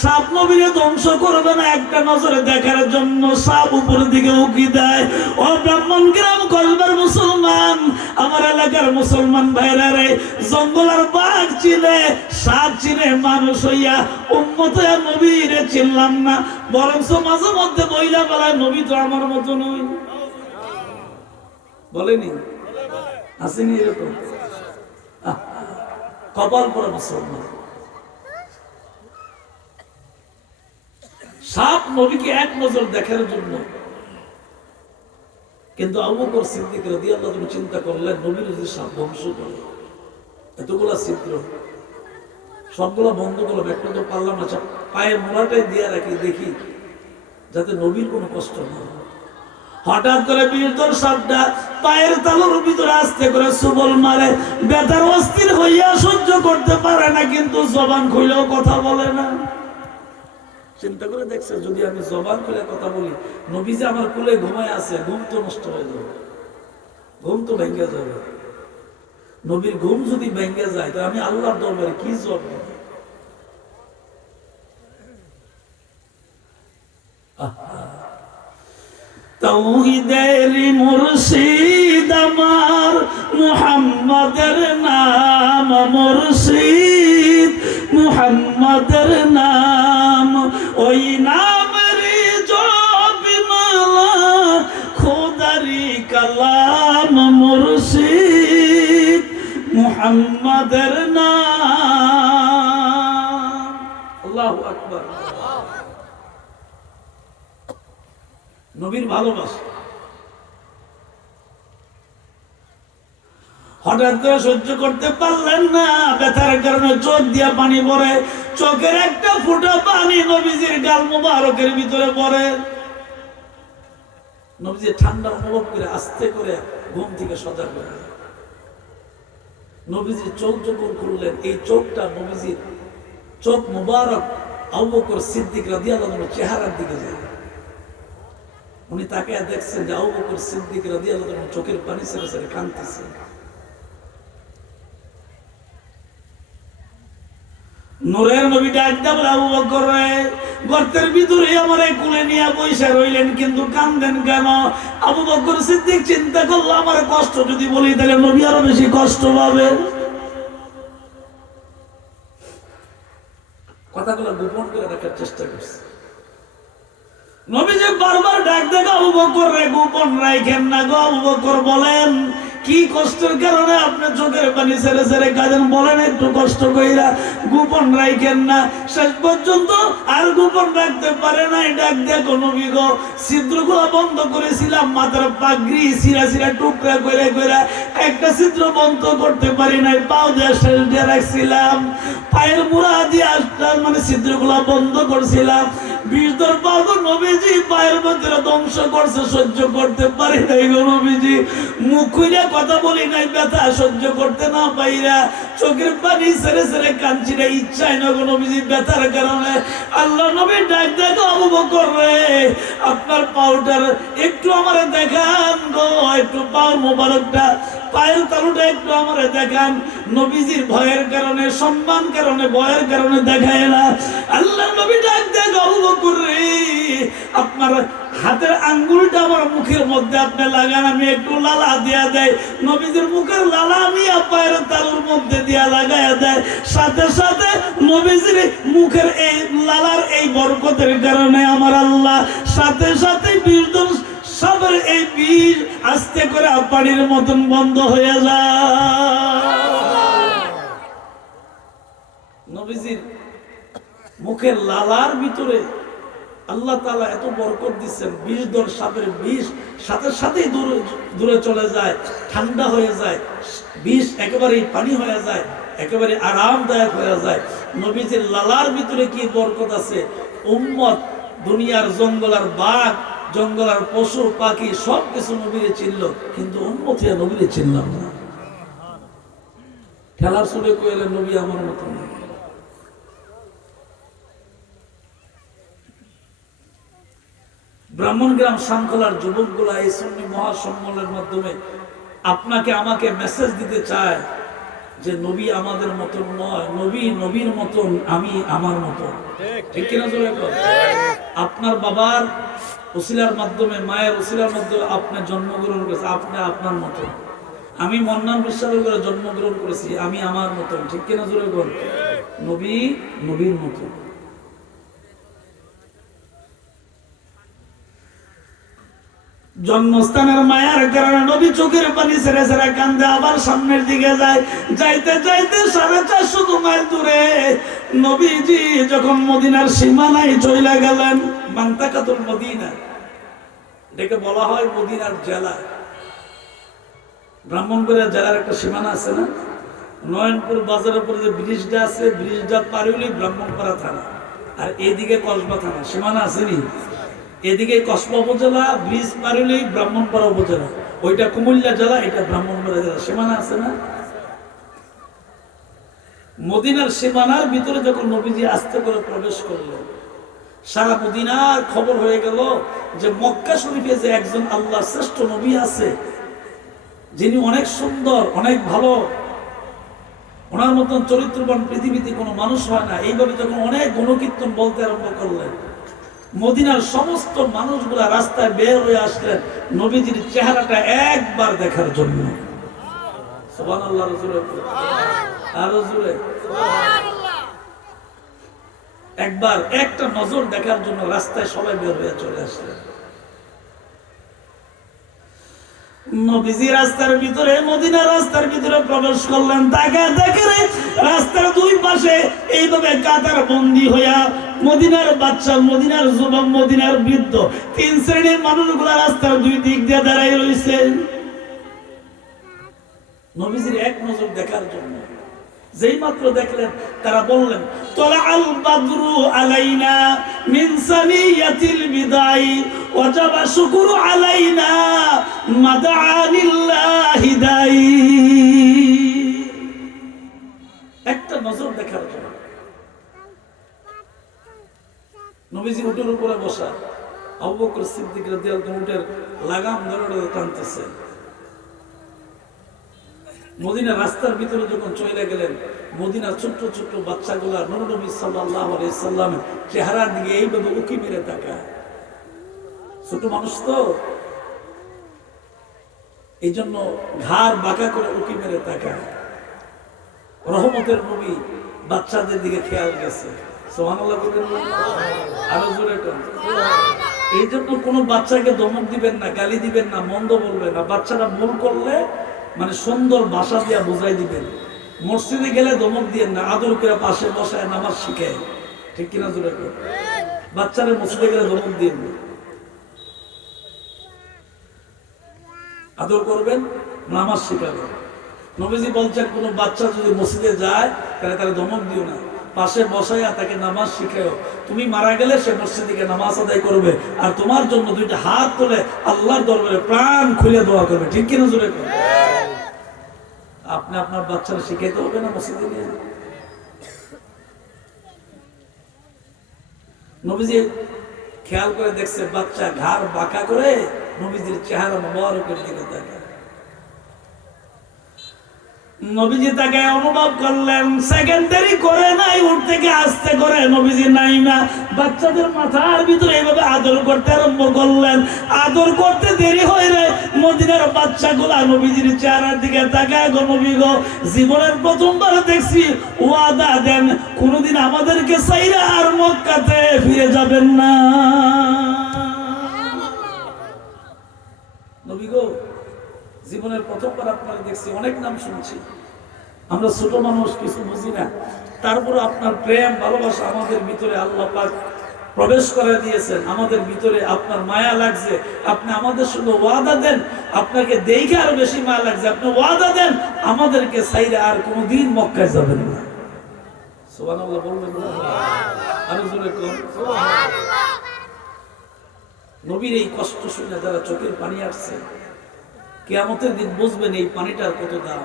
সাপ নবীকে ধ্বংস করবে না একটা নজরে দেখার জন্য সাপ উপরের দিকে উকি দেয়। ও ব্রাহ্মণ গ্রাম কলবার মুসলমান, আমার এলাকার মুসলমান ভাইরা রে, জঙ্গল আর বাঘ চিনে, সাপ চিনে মানুষ হইয়া উম্মত হইয়া নবীরে চিনলাম না, বরঞ্চ মাঝে মধ্যে বইলা বেলায় নবী তো আমার মতো নই। বলেনি? আসেনি এরকম? কপাল পরা মুসলমান। সাপ নবীকে এক নজর দেখার জন্য। কিন্তু আবু বকর সিদ্দিক রাদিয়াল্লাহু আনহু চিন্তা করলেন, নবীর যদি সাপ ধ্বংস করে, এতগুলা ছিদ্র সবগুলো বন্ধ করলাম, একটা তো পারলাম না, পায়ের মোড়াটাই দিয়ে রাখি, দেখি যাতে নবীর কোনো কষ্ট না হয়। হঠাৎ করে বিষধর সাপটা পায়ের তালুর ভিতরে আস্তে করে সুবল মারে। ব্যথার অস্থির হইয়া সহ্য করতে পারে না, কিন্তু জবান খুলেও কথা বলে না। চিন্তা করে দেখছে, যদি আমি জবান খুলে কথা বলি, নবী যে আমার কোলে ঘুমায় আছে, ঘুম তো নষ্ট হয়ে যাবে, ঘুম তো ভেঙে যাবে। নবীর ঘুম যদি ভেঙে যায়, তো আমি আল্লাহর দরবারে কি জবাব দেব? তাওহীদের মুর্শিদ আমার মুহাম্মাদের নাম, মুর্শিদ মুহাম্মাদের নাম, ওই নামের জপি মালা খোদারি কালাম, মুর্শিদ মুহাম্মাদের নাম। আল্লাহু আকবার। নবীর ভালোবাসা হঠাৎ করে সহ্য করতে পারলেন না, ব্যথার কারণে চোখ দিয়ে পানি পড়ে। চোখের একটা ফোঁটা পানি নবীজির গাল মুবারকের ভিতরে পড়ে। নবীজি ঠান্ডা অনুভব করে আস্তে করে ঘুম থেকে সজাগ হয়ে যায়। নবীজির চোখ যখন খুললেন, এই চোখটা নবীজির চোখ মুবারক আবু বকর সিদ্দিক রাদিয়াল্লাহু আনহুর চেহারার দিকে যায়। উনি তাকে দেখছেন যে আবু বকর সিদ্দিক রাদিয়াল্লাহু আনহু চোখের পানি ছেড়ে ছেড়ে কাঁদতেছে। নূরের নবী ডাক দাও, আবু বকর রে, গর্তের ভিতরে আমারে কোলে নিয়ে বইসা রইলেন, কিন্তু কান্দেন কেন? আবু বকর সিদ্দিক চিন্তা করলো, আমার কষ্ট যদি বলি তাহলে নবী আরো বেশি কষ্ট পাবে। কথাগুলো গোপন করে রাখার চেষ্টা করছে। নবীজি বারবার ডাক দেখো, আবু বকর রে, গোপন রাখেন না গো। আবু বকর বলেন, কি কষ্টের কারণে আপনি চোখের পানি ছেড়ে ছেড়ে কাঁদেন, বলেন একটু কষ্ট কইরা, গোপন রাখেন না। শেষ পর্যন্ত আর গোপন রাখতে পারে নাই, ডাক দেখো নবী গো, ছিদ্রগুলো বন্ধ করেছিলাম, মাথার পাগড়ি সিরা সিরা টুকরা করে করে একটা ছিদ্র বন্ধ করতে পারি নাই, পাও দিয়ে শেষ দিয়ে রাখছিলাম, পায়ের মুড়া দিয়ে আসলাম, মানে ছিদ্রগুলো বন্ধ করছিলাম। বিষধর পাগল নবীজি পায়ের মধ্যে ধ্বংস করছে, সহ্য করতে পারি নাই গো নবীজি, মুখ খুইলা কথা বলি নাই, ব্যথা সহ্য করতে না পাইরা চোখের পানি ছেড়ে ছেড়ে কাঁদছি না, ইচ্ছাই না গো নবীজি, ব্যথার কারণে। আল্লাহ নবী ডাক দেখো, আবু বকর রে, আপনার পাউডার একটু আমারে দেখান গো, একটু পাও মোবারকটা, পায়ের তালুটা একটু আমারে দেখান। নবীজির ভয়ের কারণে, সম্মান কারণে, ভয়ের কারণে দেখায় না। আল্লাহ নবী ডাক দেখো, আবু বকর রে, আপনার হাতের আঙ্গুলটা আমার মুখের মধ্যে আপনি লাগান, আমি একটু লালা দিয়া দেয়। নবীজির মুখের লালা নিয়ে পায়ের তালুর মধ্যে দিয়া লাগাইয়া দেয়। সাথে সাথে নবীজির মুখের এই লালার এই বরকতের কারণে আমার আল্লাহ সাথে সাথে বিষধর সাপের এই বিষ আস্তে করে পানির মতন বন্ধ হয়ে যায়। নবীজির মুখের লালার ভিতরে আল্লাহ তাআলা এত বরকত দিচ্ছেন, বিষধর সাপের বিষ সাথে সাথেই দূরে চলে যায়, ঠান্ডা হয়ে যায়, বিষ একেবারে পানি হয়ে যায়, একেবারে আরামদায়ক হয়ে যায়। নবীজির লালার ভিতরে কি বরকত আছে! উম্মত দুনিয়ার জঙ্গল আর বাঘ, জঙ্গল আর পশু পাখি সবকিছু নবীরে চিনল, কিন্তু উম্মত হইয়া নবীরে চিনলাম না। খেলার সুরে কইলেন নবী আমার মতো না। ব্রাহ্মণগ্রাম শামখোলার যুবকগুলা এই সুন্নি মহাসম্মেলনের মাধ্যমে আপনাকে আমাকে মেসেজ দিতে চায় যে নবী আমাদের মতন নয়, নবী নবীর মতন, আমি আমার মতন। ঠিক কিনা জোরে বল? আপনার বাবার ওসিলার মাধ্যমে, মায়ের ওসিলার মাধ্যমে আপনি জন্মগ্রহণ করেছেন, আপনি আপনার মতন। আমি মন্নান বিশ্বাসের করে জন্মগ্রহণ করেছি, আমি আমার মতন। ঠিক কিনা জোরে বল? নবী নবীর মতন। জন্মস্থানের মায়ার কারণে নবী চোখের পানি ছেড়ে ছেড়ে কান্দে, আবার সামনের দিকে যায়। যাইতে যাইতে 450 মাইল দূরে নবীজি যখন মদিনার সীমানায় চলে গেলেন, মান্তাকাতুল মদিনা, এটাকে বলা হয় মদিনার জেলা। ব্রাহ্মণবাড়িয়া জেলার একটা সীমানা আছে না, নয়নপুর বাজারের উপরে যে ব্রিজটা আছে, ব্রিজটা পার হইলেই ব্রাহ্মণপাড়া থানা, আর এদিকে কসবা থানা। সীমানা আসেনি? এদিকে কসবা উপজেলা, ব্রিজ পার হইলেই ব্রাহ্মণপাড়া উপজেলা। ওইটা কুমিল্লা জেলা, এটা ব্রাহ্মণপাড়া জেলা। সীমানা আছে না? মদিনার সীমানার ভিতরে যখন নবীজি আস্তে করে প্রবেশ করলেন, সারা মদিনার খবর হয়ে গেল যে মক্কা শরীফে যে একজন আল্লাহ শ্রেষ্ঠ নবী আছে, যিনি অনেক সুন্দর, অনেক ভালো, ওনার মতন চরিত্রবান পৃথিবীতে কোনো মানুষ হয় না। এইভাবে যখন অনেক গুণকীর্তন বলতে আরম্ভ করলেন, মদিনার সমস্ত মানুষগুলা রাস্তায় বের হয়ে আসলেন নবীজির চেহারাটা একবার দেখার জন্য। সুবহানাল্লাহ। একবার একটা নজর দেখার জন্য রাস্তায় সবাই বের হয়ে চলে আসলেন। নবীজি রাস্তার ভিতরে, মদিনার রাস্তার ভিতরে প্রবেশ করলেন। তাকায় দেখেন রাস্তার দুই পাশে এইভাবে কাতার বন্দী হইয়া মদিনার বাচ্চা, মদিনার যুবক, মদিনার বৃদ্ধ, 3 শ্রেণীর মানুষগুলা রাস্তার দুই দিক দিয়ে দাঁড়াই রয়েছে নবীজির এক নজর দেখার জন্য। যেই মাত্র দেখলেন, তারা বললেন, তালাআল বাদরু আলাইনা মিন সানিয়াতিল বিদাই ওয়াজাবা শুকরু আলাইনা মাদাআনিল্লাহি দাই। একটা নজর দেখার জন্য নবীজি উটের উপরে বসা, আবু বকর সিদ্দিক রাদিয়াল্লাহু আনহু উটের লাগাম ধরে টানতেছে। মদিনার রাস্তার ভিতরে যখন চলে গেলেন, মদিনার ছোট্ট ছোট্ট বাচ্চাগুলা নূর নবী সাল্লাল্লাহু আলাইহি সাল্লামের চেহারার দিকে এইভাবে উকি মেরে তাকায়। ছোট মানুষ তো, এই জন্য ঘাড় বাঁকা করে উকি মেরে তাকায়। রহমতের নবী বাচ্চাদের দিকে খেয়াল গেছে। সুবহানাল্লাহ বলেন, আরো জোরে কোন। এই জন্য কোনো বাচ্চাকে ধমক দিবেন না, গালি দিবেন না, মন্দ বলবেন না। বাচ্চারা ভুল করলে মানে সুন্দর ভাষা দিয়া বুঝাই দিবেন। মসজিদে গেলে ধমক দিয়েন না, আদর করে পাশে বসায় নামাজ শিখায়। ঠিক কিনা জোরে কোন? বাচ্চারা মসজিদে গেলে ধমক দিয়েন না, আদর করবেন, নামাজ শিখাবেন। নবীজি বলছেন, কোনো বাচ্চা যদি মসজিদে যায় তাহলে তারা ধমক দিও না, পাশে বসাইয়া তাকে নামাজ শিখাও। তুমি মারা গেলে সে মসজিদে গিয়ে নামাজ আদায় করবে, আর তোমার জন্য 2টা হাত তুলে আল্লাহর দরবারে প্রাণ খুলে দোয়া করবে। ঠিক কিনা জোরে কোন? আপনি আপনার বাচ্চারা শিখাইতে হবে না মসজিদে নিয়ে? নবীজি খেয়াল করে দেখছে বাচ্চা ঘাড় বাঁকা করে নবীজির চেহারা মোবারকের দিকে তাকায়। নবীজি তাকে অনুভব করলেন, সেকেন্ডারি করে নাই, উঠ থেকে আস্তে করে নবীজি নাইমা বাচ্চাদের মাথার ভিতরে এইভাবে আদর করতে আরম্ভ করলেন। আদর করতে দেরি হয় রে, মদিনার বাচ্চাগুলা নবীজির চেহারার দিকে তাকায়। গো নবী গো, জীবনের প্রথমবার দেখছি, ওয়াদা দেন কোনদিন আমাদেরকে চাইরা আর মক্কাতে ফিরে যাবেন না। নবী গো, জীবনের প্রথমবার আপনারা দেখছি, অনেক নাম শুনছি, আমরা ছোট মানুষ, কিছু বুঝি না, তারপরে আপনার প্রেম ভালোবাসা আমাদের ভিতরে আল্লাহ পাক প্রবেশ করে দিয়েছেন। আমাদের ভিতরে আপনার মায়া লাগছে, আপনি আমাদের সঙ্গে ওয়াদা দেন, আপনাকে দেখে আরো বেশি মায়া লাগছে, আপনি ওয়াদা দেন আমাদেরকে চাইলে আর কোনোদিন মক্কায় যাবেন না। সুবহানাল্লাহ বলবেন না? আরো জোরে কোন সুবহানাল্লাহ। নবীর এই কষ্ট শুনে যারা চোখের পানি আসছে, কিয়ামতের দিন বুঝবেন এই পানিটার কত দাম।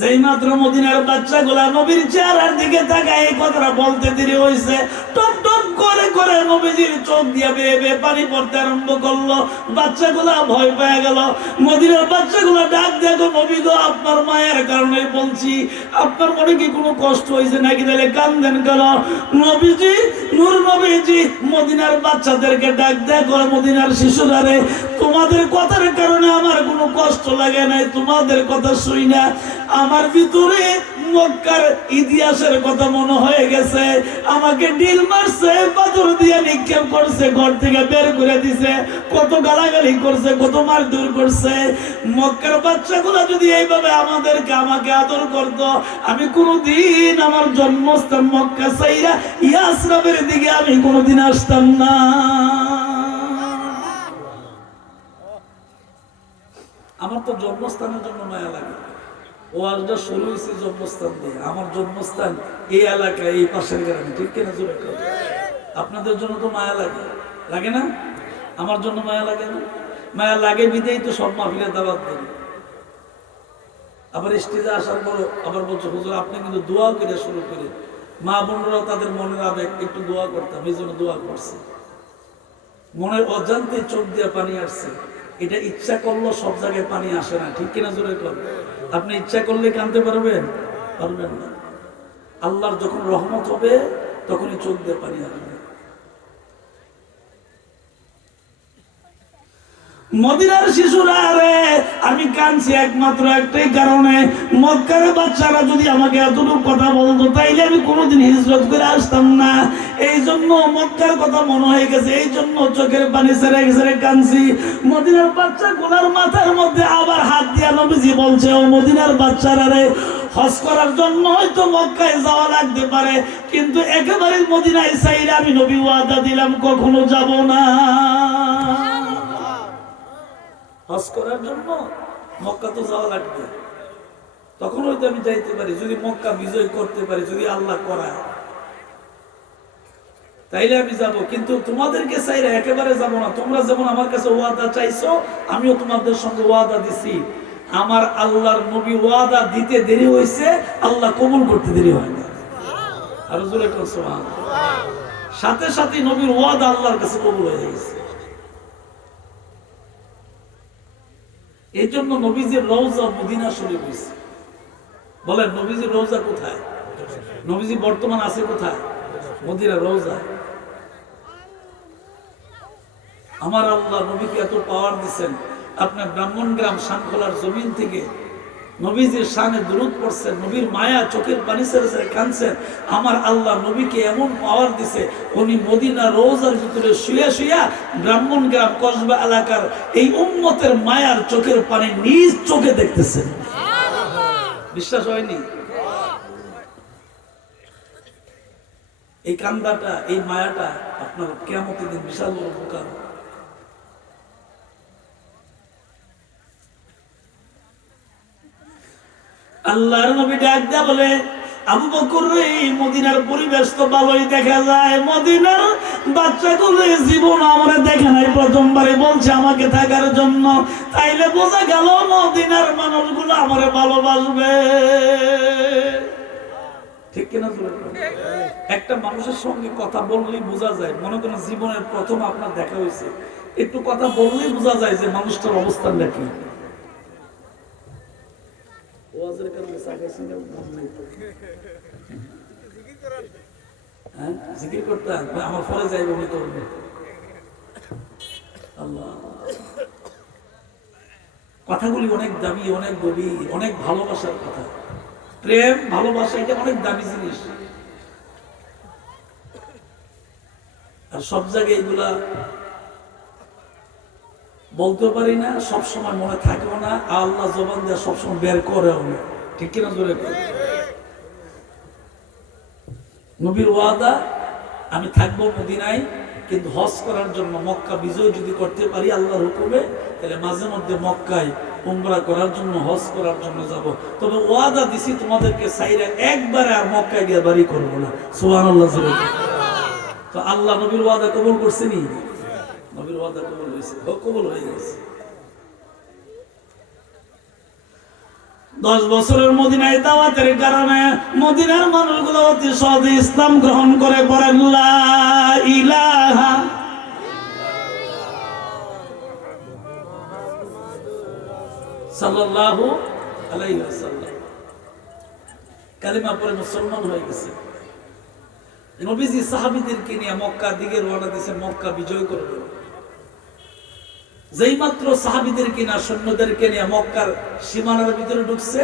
যেই মাত্র মদিনার বাচ্চাগুলা নবীর চেহারার দিকে তাকায় এই কথাটা বলতে দেরি হয়েছে, টপ টপ করে করে নবীজির চোখ দিয়ে বেয়ে বেয়ে পানি পড়তে আরম্ভ করলো। বাচ্চাগুলা ভয় পেয়ে গেল। মদিনার বাচ্চাগুলা ডাক দেখো, নবী গো, আপনার মায়ের কারণে বলছি, আপনার মনে কি কোনো কষ্ট হয়েছে নাকি? তাহলে কান্দেন কেন? নবীজি, নূর নবীজি মদিনার বাচ্চাদেরকে ডাক দেখো, মদিনার শিশুরারে, তোমাদের কথার কারণে আমার কোনো কষ্ট লাগে নাই। তোমাদের কথা শুই না আমার ভিতরে মক্কার ইতিহাসের কথা মনে হয়ে গেছে। আমাকে ঢিল মারছে, পাথর দিয়ে নিক্ষেপ করছে, ঘর থেকে বের করে দিছে, কত গালাগালি করছে, কত মারধর করছে। মক্কার বাচ্চাগুলো যদি এইভাবে আমাকে আদর করত, আমি কোনোদিন আমার জন্মস্থান মক্কা চাইরা ইয়াসরাবের দিকে আমি কোনোদিন আসতাম না। আমার তো জন্মস্থানের জন্য মায়া লাগে। ওয়াজটা শুরু হয়েছে জন্মস্থান দিয়ে। আমার জন্মস্থান এই এলাকায়, এই পাশের গ্রামে, ঠিক কিনা জোরে কথা? আপনাদের জন্য তো মায়া লাগে, লাগে না? আমার জন্য মায়া লাগে না? মায়া লাগে বিদেই তো সব মাহফিলের দাওয়াত দেন। আবার স্টেজে আসার পর আবার বলছে, হুজুর আপনি কিন্তু দোয়া করে শুরু করে। মা বোনরাও তাদের মনের আবেগ একটু দোয়া করতাম, এই জন্য দোয়া করছে। মনের অজান্তে চোখ দিয়ে পানি আসছে। এটা ইচ্ছা করলো সব জায়গায় পানি আসে না, ঠিক কিনা জোরে কর? আপনি ইচ্ছা করলে কাঁদতে পারবেন? পারবেন না। আল্লাহর যখন রহমত হবে তখনই চোখ দিয়ে পানি আসবে। মদিনার শিশুরা, রে আমি কাঁদছি একমাত্র একটাই কারণে, মক্কার বাচ্চারা যদি আমাকে এতটুকু কথা বলতো তাইলে আমি কোনোদিন হিজরত করে আসতাম না। এই জন্য মক্কার কথা মনে হয়ে গেছে, এই জন্য চোখের পানি ছেড়ে ছেড়ে কাঁদছি। মদিনার বাচ্চা গুলার মাথার মধ্যে আবার হাত দিয়া নবীজি বলছে, ও মদিনার বাচ্চারা রে, হজ করার জন্য হয়তো মক্কায় যাওয়া লাগতে পারে, কিন্তু একেবারে মদিনায় চাইলে আমি নবী ওয়াদা দিলাম কখনো যাব না। হজ করার জন্য মক্কা তো যাওয়া লাগবে, তখন হয়তো আমি যাইতে পারি যদি মক্কা বিজয় করতে পারি, যদি আল্লাহ করায়, তাইলে আমি যাব। কিন্তু তোমাদেরকে চাইলে একেবারে যাব না। তোমরা যেমন আমার কাছে ওয়াদা চাইছো, আমিও তোমাদের সঙ্গে ওয়াদা দিছি। আমার আল্লাহর নবী ওয়াদা দিতে দেরি হয়েছে, আল্লাহ কবুল করতে দেরি হয় না। আর জোরে কোন সুবহানাল্লাহ। সাথে সাথে নবীর ওয়াদা আল্লাহর কাছে কবুল হয়ে গেছে। এই জন্য নবীজির রওজা মদিনা শরীফ হয়েছে। বলেন নবীজির রওজা কোথায়? নবীজি বর্তমান আছে কোথায়? মদিনা রওজা। আমার আল্লাহ নবীকে এত পাওয়ার দিচ্ছেন, আপনার ব্রাহ্মণগ্রাম শানখোলার জমিন থেকে নবীজির শানে দুরূদ পড়ছেন, নবীর মায়া চোখের পানি ছেড়ে ছেড়ে কাঁদছেন। আমার আল্লাহ নবীকে এমন পাওয়ার দিছে, উনি মদিনা রওজার ভিতরে শুয়ে শুয়া ব্রাহ্মণগ্রাম কসবা এলাকার এই উম্মতের মায়ার চোখের পানি নিজ চোখে দেখতেছেন। বিশ্বাস হয়নি? এই কান্দাটা, এই মায়াটা আপনার কিয়ামতের দিন বিশাল বড় উপকার। আল্লাহর নবী ডাক দেয়া বলে, আবু বকর রে, মদিনার পরিবেশ তো ভালোই দেখা যায়, মদিনার বাচ্চাগুলো জীবন আমরা দেখে নাই, প্রথমবারে বলছে আমাকে থাকার জন্য, তাইলে বোঝা গেল মদিনার মানুষগুলো আমারে ভালোবাসবে। ঠিক কিনা? একটা মানুষের সঙ্গে কথা বললেই বোঝা যায়, মনে করেন জীবনের প্রথম আপনার দেখা হয়েছে, একটু কথা বললেই বোঝা যায় যে মানুষটার অবস্থানটা কি। জিকির করতে আমার ফলে যাইব উনি করবে। আল্লাহ, কথাগুলি অনেক দামি, অনেক গভীর, অনেক ভালোবাসার কথা। প্রেম ভালোবাসা এটা অনেক দামি জিনিস। আর সব জায়গায় এগুলা বলতে পারি না, সবসময় মনে থাকেও না, আল্লাহ জবান দিয়ে সবসময় বের করেও না। ঠিক কিনা জোরে? নবীর ওয়াদা, আমি থাকবো মদিনায়, কিন্তু হজ করার জন্য মক্কা বিজয় যদি করতে পারি আল্লাহর হুকুমে, তাহলে মাঝে মধ্যে মক্কায় উমরা করার জন্য, হজ করার জন্য যাব। তবে ওয়াদা দিছি তোমাদেরকে চাইলে একবারে আর মক্কায় গিয়ে বাড়ি করবো না। সুবহানাল্লাহ। তো আল্লাহ নবীর ওয়াদা কবুল করছেনি? নবীর ওয়াদা কবুল হয়েছে, কবুল হয়ে গেছে। 10 বছরের মদিনায় দাওয়াতের কারণে মদিনার মানুষগুলো অতি সহজে ইসলাম গ্রহণ করে পড়েন লা ইলাহা সাল্লাল্লাহু আলাইহি ওয়াসাল্লাম কালিমা পড়ে মুসলমান হয়ে গেছে। নবীজি সাহাবীদেরকে নিয়ে মক্কার দিকে রওনা দিয়েছেন, মক্কা বিজয় করবেন। যেই মাত্র সাহাবীদেরকে না সৈন্যদেরকে নিয়ে মক্কার সীমানার ভিতরে ঢুকছে,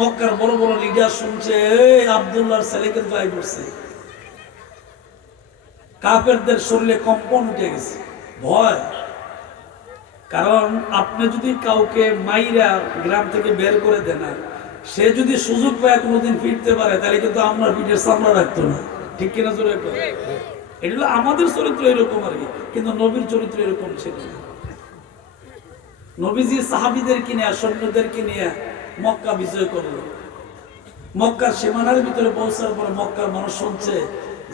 মক্কার বড় বড় লিডার শুনছে এই আব্দুল্লাহর ছেলে কিন্তু আই পড়ছে। কাফেরদের শরীরে কম্পন উঠে গেছে, ভয়। কারণ আপনি যদি কাউকে মাইরা গ্রাম থেকে বের করে দেন, সে যদি সুযোগ পায় কোনোদিন ফিরতে পারে, তাহলে কিন্তু আমরা পিঠের চামড়া রাখতো না, ঠিক কিনা? জোরে এটা হলো আমাদের চরিত্র এরকম আর কি, কিন্তু নবীর চরিত্র এরকম ছিল না। নবীজি সাহাবীদেরকে নিয়ে সৈন্যদেরকে নিয়ে মক্কা বিজয় করলো। মক্কার সীমানার ভিতরে পৌঁছার পরে মক্কার মানুষ শুনছে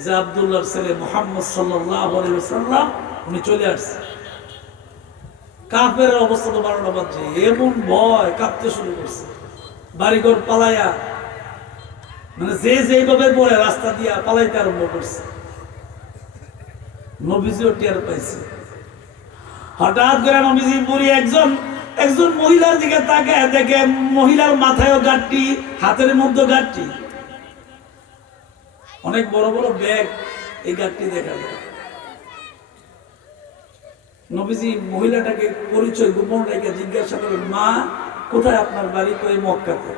যে আব্দুল্লাহর ছেলে মুহাম্মদ সাল্লাল্লাহু আলাইহি ওয়াসাল্লাম উনি চলে আসছে। কাফের অবস্থা তো 12টা বাজছে, এমন ভয়, কাঁপতে শুরু করছে, বাড়িঘর পালায়া, মানে যে যেভাবে পড়ে রাস্তা দিয়া পালাইতে আরম্ভ করছে। নবীজিও টের পাইছে। হঠাৎ করে নবীজি বুড়ি একজন মহিলার দিকে তাকায়, দেখে মহিলার মাথায়ও গাঁটটি, হাতের মধ্যে গাঁটটি, অনেক বড় বড় ব্যাগ, এই গাঁটটি দেখা যায়। নবীজি মহিলাটাকে পরিচয় গোপন রেখে জিজ্ঞাসা করেন, মা কোথায় আপনার বাড়ি? কই মক্কাতে।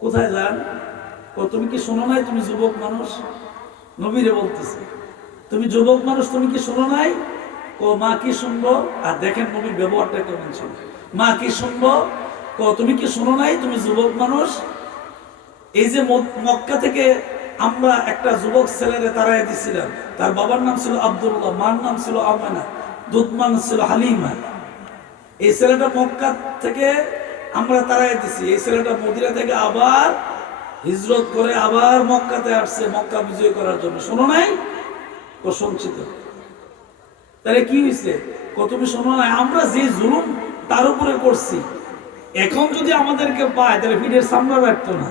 কোথায় যান? তুমি কি শোনো নাই? তুমি যুবক মানুষ। নবীরে বলতেছে, তুমি যুবক মানুষ, তুমি কি শোনো নাই? মা কি শুনবো? আর দেখেন নবীর ব্যবহারটা কেমন ছিল। মা কি শুনবো? তুমি কি শোনো নাই? তুমি যুবক মানুষ। এই যে মক্কা থেকে আমরা একটা যুবক ছেলেরে তাড়াইয়া দিছিলাম, তার বাবার নাম ছিল আব্দুল্লাহ, মার নাম ছিল আমেনা, দুধমান ছিল হালিমা। এই ছেলেটা মক্কা থেকে আমরা তাড়াইয়া দিছি। এই ছেলেটা মদিনা থেকে আবার হিজরত করে আবার মক্কাতে আসছে মক্কা বিজয় করার জন্য। শোনো নাই? সঞ্চিত। তাহলে কি হয়েছে? তুমি শোনো নাই? আমরা যে জুলুম তার উপরে করছি, এখন যদি আমাদেরকে পায় তাহলে পিঠের চামড়া রাখতো না।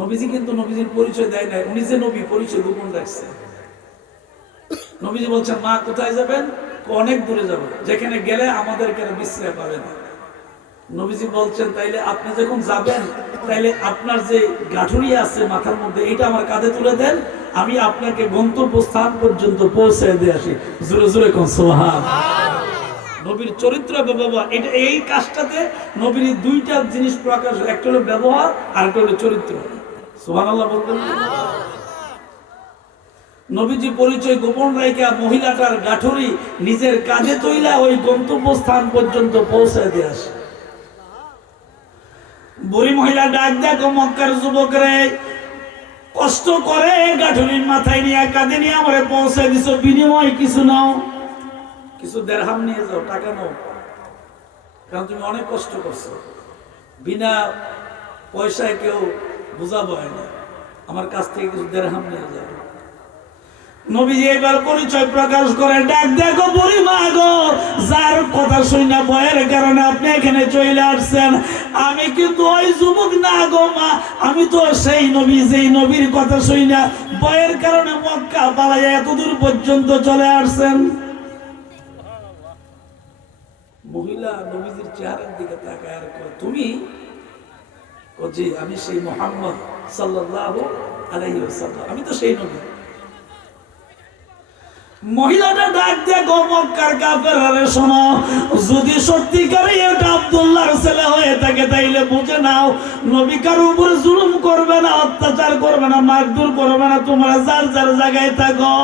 নবীজি কিন্তু নবীজির পরিচয় দেয় নাই, উনি যে নবী পরিচয় গোপন রাখছে। নবীজি বলছেন, মা কোথায় যাবেন? অনেক দূরে যাবেন, যেখানে গেলে আমাদেরকে বিশ্রাম পাবে না। নবীজি বলছেন, তাইলে আপনি যখন যাবেন, তাইলে আপনার যে গাঠুরি আছে মাথার মধ্যে, এটা আমার কাঁধে তুলে দেন, আমি আপনাকে গন্তব্য স্থান পর্যন্ত পৌঁছে দিয়ে আসি। জোরে জোরে কোন সুবহানাল্লাহ। নবীর চরিত্র ব্যবহার, এটা এই কাজটাতে নবীর দুইটা জিনিস প্রকাশ, একটা হলো ব্যবহার আর একটা হলো চরিত্র। সুবহানাল্লাহ বলতেন। নবীজি পরিচয় গোপন রেখে মহিলাটার গাঠুরি নিজের কাঁধে তুইলা ওই গন্তব্য স্থান পর্যন্ত পৌঁছে দিয়ে আসে। বুড়ি মহিলা ডাক দেখো, মক্কার যুবকরে কষ্ট করে গাঠুরির মাথায় নিয়ে কাঁধে নিয়ে আমারে পৌঁছে দিছো, বিনিময় কিছু নাও, কিছু দেরহাম নিয়ে যাও, টাকা নাও, কারণ তুমি অনেক কষ্ট করছো। বিনা পয়সায় কেউ বুঝাবো না, আমার কাছ থেকে কিছু দেরহাম নিয়ে যাও। নবীজি এবার পরিচয় প্রকাশ করে, ডাক দেখো বুড়ি মা গো, যার কথা শুই না ভয়ের কারণে আপনি এখানে চলে আসছেন, আমি কিন্তু ওই যুবক না গো মা, আমি তো সেই নবী, যেই নবীর কথা শুই না ভয়ের কারণে মক্কা পালাইয়া এত দূর পর্যন্ত চলে আসছেন। মহিলা নবীজির চেহারার দিকে তাকায় আর কয়, তুমি? জি, আমি সেই মুহাম্মদ সাল্লাল্লাহু আলাইহি ওয়াসাল্লাম, আমি তো সেই নবী। মহিলাটা ডাক দিয়ে মক্কার কাফেররা, শোনো, যদি সত্যিকারে এটা আব্দুল্লাহর ছেলে হয়ে থাকে তাইলে বুঝে নাও, নবী কারো উপরে জুলুম করবে না, অত্যাচার করবে না, মারধর করবে না, তোমরা যার যার জায়গায় থাকো।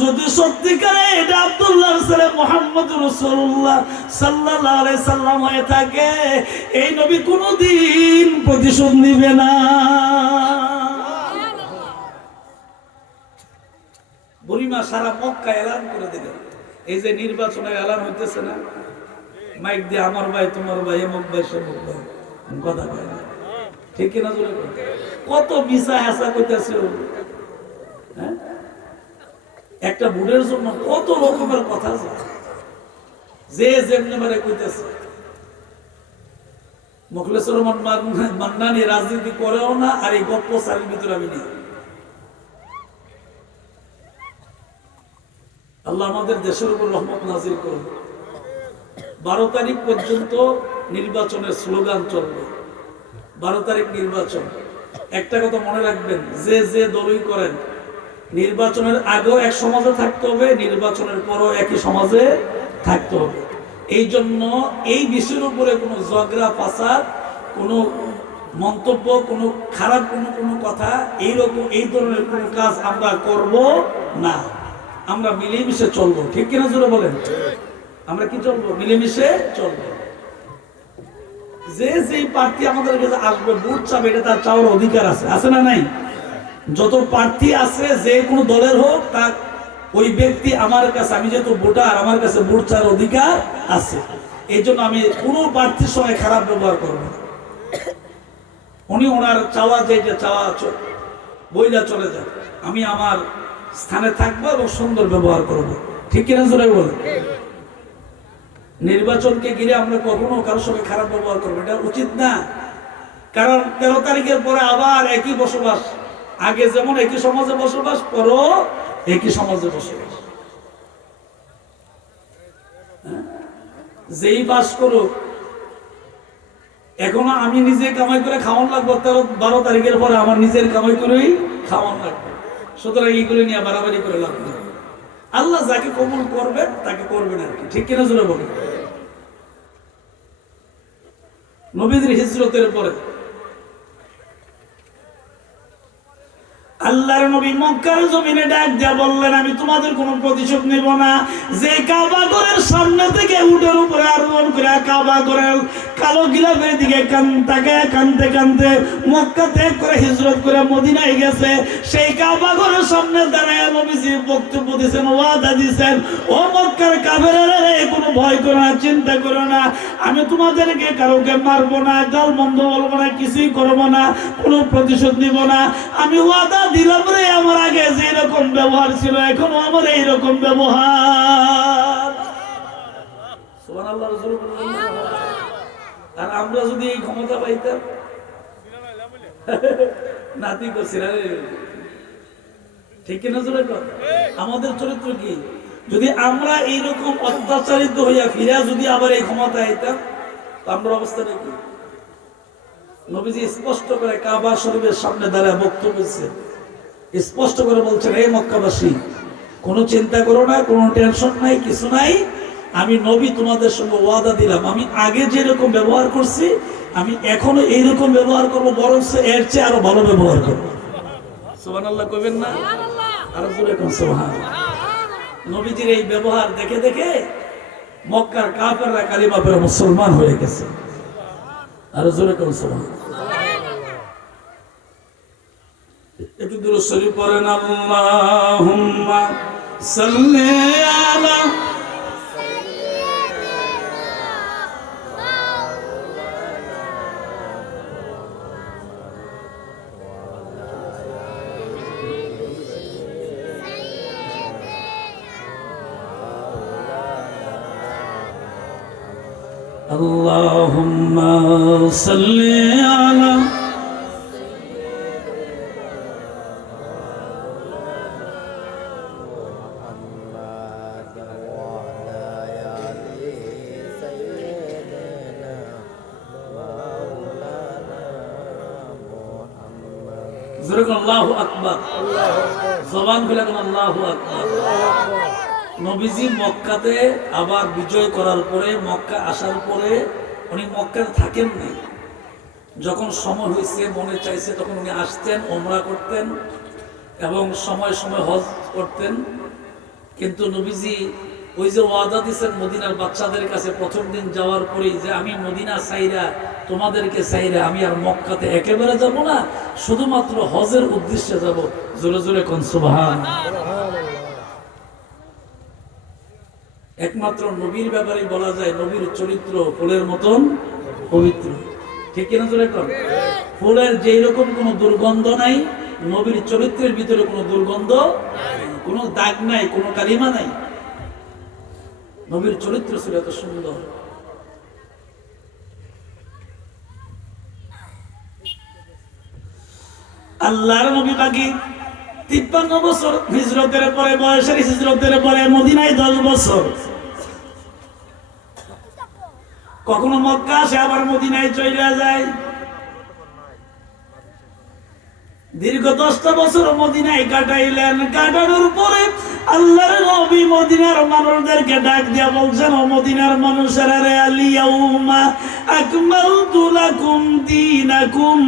যদি সত্যিকারে এটা আব্দুল্লাহর ছেলে মুহাম্মদ রাসূলুল্লাহ সাল্লাল্লাহু আলাইহি সাল্লাম হয়ে থাকে, এই নবী কোনোদিন প্রতিশোধ নিবে না। বুড়িমা সারা মক্কা এলান করে দিলেন, এই যে নির্বাচনের এলান হইতেছে না, মাইক দিয়ে আমার ভাই তোমার ভাই এমক ভাই সেমক ভাই, কথা কয় না, ঠিক কিনা? কত বিচা হেসা করতেছে, হ্যাঁ, একটা ভোটের জন্য কত রকমের কথা আছে, যে যেমনি মারে কইতেছে। মোখলেসুর রহমান মান্নানী রাজনীতি করেও না, আর এই গপ্প সারির ভিতরে আমি নেই। আল্লাহ আমাদের দেশের উপর রহমত নাজিল করুন। 12 তারিখ পর্যন্ত নির্বাচনের স্লোগান চলবে। 12 তারিখ নির্বাচন। একটা কথা মনে রাখবেন, যে যে দলই করেন, নির্বাচনের আগেও এক সমাজে থাকতে হবে, নির্বাচনের পরও একই সমাজে থাকতে হবে। এই জন্য এই বিষয়ের উপরে কোনো ঝগড়া ফাসাদ, কোনো মন্তব্য, কোনো খারাপ কোনো কথা, এইরকম এই ধরনের কোনো কাজ আমরা করব না। আমরা মিলেমিশে চলবো, ঠিক কিনা জোরে বলেন? আমরা কি চলবো? মিলেমিশে চলবো। যে যেই প্রার্থী আমাদের কাছে আসবে, ভোট চাবে, এটা তার চাওয়ার অধিকার আছে, আছে না নাই? যত প্রার্থী আছে, যে কোনো দলের হোক, তার ওই ব্যক্তি আমার কাছে, আমি যেহেতু ভোটার, আমার কাছে ভোট চাওয়ার অধিকার আছে। এই জন্য আমি কোনো প্রার্থীর সঙ্গে খারাপ ব্যবহার করবো না। উনি ওনার চাওয়া, যেটা চাওয়া বইলা চলে যান, আমি আমার স্থানে থাকবো এবং সুন্দর ব্যবহার করবো, ঠিক কিনা জোরে বলে? নির্বাচনকে ঘিরে আমরা কখনো কারোর সঙ্গে খারাপ ব্যবহার করবো, এটা উচিত না। কারণ 13 তারিখের পরে আবার একই বসবাস, আগে যেমন একই সমাজে বসবাস, পরও একই সমাজে বসবাস। যেই বাস করুক, এখনো আমি নিজে কামাই করে খাওয়ান লাগবো, 12 তারিখের পরে আমার নিজের কামাই করেই খাওয়ান লাগবে। সুতরাং এইগুলো নিয়ে বাড়াবাড়ি করে লাভ নেই। আল্লাহ যাকে কবুল করবেন তাকে করবেন আর কি, ঠিক কিনা জোরে বলেন? নবীদের হিজরতের পরে আল্লাহর নবী মক্কার জমিনে ডাক দিয়া বললেন, আমি তোমাদের কোনো প্রতিশোধ নেব না। যে কাবা ঘরের সামনে থেকে উটের উপরে আরোহণ করে কাবা ঘরের কালো গিলাফের দিকে কানতে কানতে মক্কা ত্যাগ করে হিজরত করে মদিনায় গেছে, সেই কাবা ঘরের সামনে দাঁড়ায় নবীজি বক্তব্য দিয়েছেন, ওয়াদা দিয়েছেন, ও মক্কার কাফেরেরা, কোনো ভয় করো না, চিন্তা করো না, আমি তোমাদেরকে কারোকে মারবো না, গালমন্দ বলবো না, কিছুই করবো না, কোনো প্রতিশোধ নিব না। আমি ওয়াদা দিলাম রে, আমার আগে যে রকম ব্যবহার ছিল, এখনো আমার এইরকম ব্যবহার। সুবহানাল্লাহ। আর আমরা যদি এই ক্ষমতা পাইতাম, নাতি করছিলাম, ঠিক কিনা জোরে কর? আমাদের চরিত্র কি? যদি আমরা এইরকম অত্যাচারিত হইয়া ফিরা যদি আবার এই ক্ষমতা আইতাম, আমরা অবস্থাটা কি? নবীজি স্পষ্ট করে কাবা শরীফের সামনে দাঁড়ায় বক্তব্য দিচ্ছেন, স্পষ্ট করে বলছেন, এই মক্কাবাসী, কোনো চিন্তা করো না, কোনো টেনশন নাই, কিছু নাই। আমি নবী তোমাদের সঙ্গে ওয়াদা দিলাম, আমি আগে যেরকম ব্যবহার করছি, আমি এখনো এইরকম ব্যবহার করবো, বরং এর চেয়ে আরো ভালো ব্যবহার করবো। সুবহানাল্লাহ কইবেন না? আরো জোরে কোন সুবহানাল্লাহ। নবীজির এই ব্যবহার দেখে দেখে মক্কার কাফেররা কালিমা পড়ে মুসলমান হয়ে গেছে। আরো জোরে কোন সুবহানাল্লাহ। একটু দুরূদ শরীফ পড়েন, আল্লাহুম্মা সাল্লি আলা আল্লাহুম্মা সাল্লি আলা আল্লাহু আকবার। জবান খুলে আল্লাহু আকবার। নবীজি মক্কাতে আবার বিজয় করার পরে, মক্কা আসার পরে উনি মক্কাতে থাকেন নাই। যখন সময় হয়েছে, মনে চাইছে, তখন উনি আসতেন, উমরা করতেন এবং সময় সময় হজ করতেন। কিন্তু নবীজি ওই যে ওয়াদা দিচ্ছেন মদিনার বাচ্চাদের কাছে প্রথম দিন যাওয়ার পরেই, যে আমি মদিনা চাইরা, তোমাদেরকে চাইরা আমি আর মক্কাতে একেবারে যাব না, শুধুমাত্র হজের উদ্দেশ্যে যাব। জোরে জোরে কোন সুবহানাল্লাহ। একমাত্র নবীর ব্যাপারে বলা যায়, নবীর চরিত্র ফুলের মতন পবিত্র, ঠিক কিনা জোরে কোন? ফুলের যেই রকম কোনো দুর্গন্ধ নাই, নবীর চরিত্রের ভিতরে কোনো দুর্গন্ধ, কোনো দাগ নাই, কোনো কালিমা নাই। নবীর চরিত্র ছিল এত সুন্দর। আল্লাহর নবী বাকি 53 বছর হিজরতের পরে, বয়সের হিজরতের পরে মদিনায় 10 বছর। কখনো মক্কা আসে আবার মদিনায় চলে যায়। দীর্ঘ 10টা বছর মদিনায় কাটাইলেন। কাটানোর পরে আল্লাহর নবী মদিনার মানুষদেরকে ডাক দিয়া বলছেন, ও মদিনার মানুষেরা রে, আলিয়াউমা আকমালতু লাকুম দীনাকুম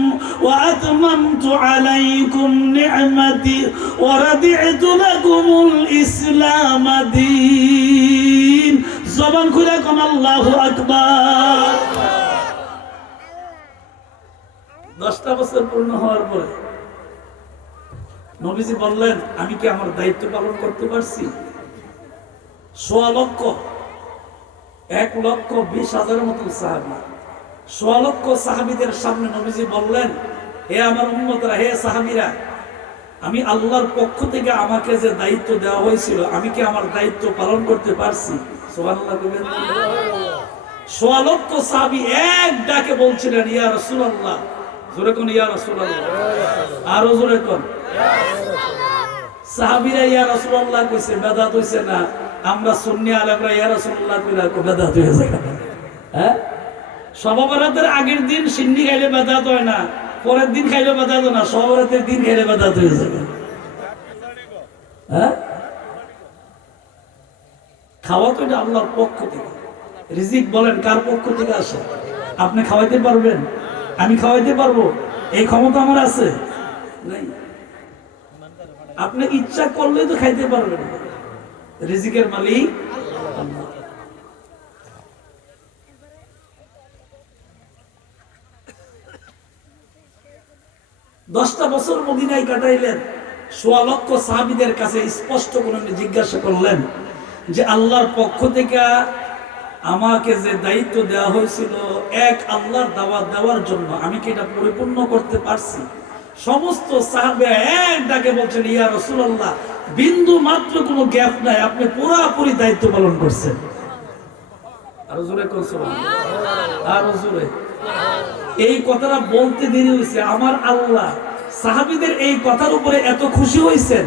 ওয়া আতমামতু আলাইকুম নি'মাতি ওয়া রাদি'তু লাকুমুল ইসলাম দীন। জবান খুলে কোন আল্লাহু আকবার। 10টা বছর পূর্ণ হওয়ার পরে নবীজি বললেন, আমি কি আমার দায়িত্ব পালন করতে পারছি? 1,20,000 মতো সাহাবী, 1,00,000 সাহাবীদের সামনে নবীজি বললেন, হে আমার উম্মতরা, হে সাহাবীরা, আমি আল্লাহর পক্ষ থেকে আমাকে যে দায়িত্ব দেওয়া হয়েছিল, আমি কি আমার দায়িত্ব পালন করতে পারছি? সুবহানাল্লাহ বলেন। 1,00,000 সাহাবী এক ডাকে বলছিলেন, ইয়া রাসূলুল্লাহ। জোরে কোন ইয়া রাসূলুল্লাহ, আরো জোরে কোন। সাহাবীরা ইয়া রাসূলুল্লাহ কইছে, বেদাত হইছে না? আমরা সুন্নি আলেমরা ইয়া রাসূলুল্লাহ কইলা কো বেদাত হয়ে যায়। হ্যাঁ, শবে বরাতের আগের দিন সিন্নি খাইলে বেদাত হয় না, পরের দিন খাইলে বেদাত হয় না, শবে বরাতের দিন খাইলে বেদাত হয়ে যাবে। হ্যাঁ, খাওয়া তো এটা আল্লাহর পক্ষ থেকে। রিজিক বলেন কার পক্ষ থেকে আসে? আপনি খাওয়াইতে পারবেন? আমি খাওয়াইতে পারবো? এই ক্ষমতা আমার আছে? নাই। আপনি ইচ্ছা করলে তো খাইতে পারবেন। রিজিকের মালিক আল্লাহ। দশটা বছর মদিনায় কাটাইলেন। 1,00,000 সাহাবীদের কাছে স্পষ্ট করে জিজ্ঞাসা করলেন যে আল্লাহর পক্ষ থেকে আমাকে যে দায়িত্ব দেওয়া হয়েছিল এক আল্লাহর দাওয়াত দেওয়ার জন্য, আমি কি এটা পরিপূর্ণ করতে পারছি? সমস্ত সাহাবীরা এক ডাকে বলছেন, ইয়া রাসূলুল্লাহ, বিন্দু মাত্র কোনো গ্যাপ নাই, আপনি পুরোপুরি দায়িত্ব পালন করছেন। আরো জোরে কোন সুবহানাল্লাহ, আরো জোরে। এই কথাটা বলতে দেরি হয়েছে, আমার আল্লাহ সাহাবীদের এই কথার উপরে এত খুশি হয়েছেন,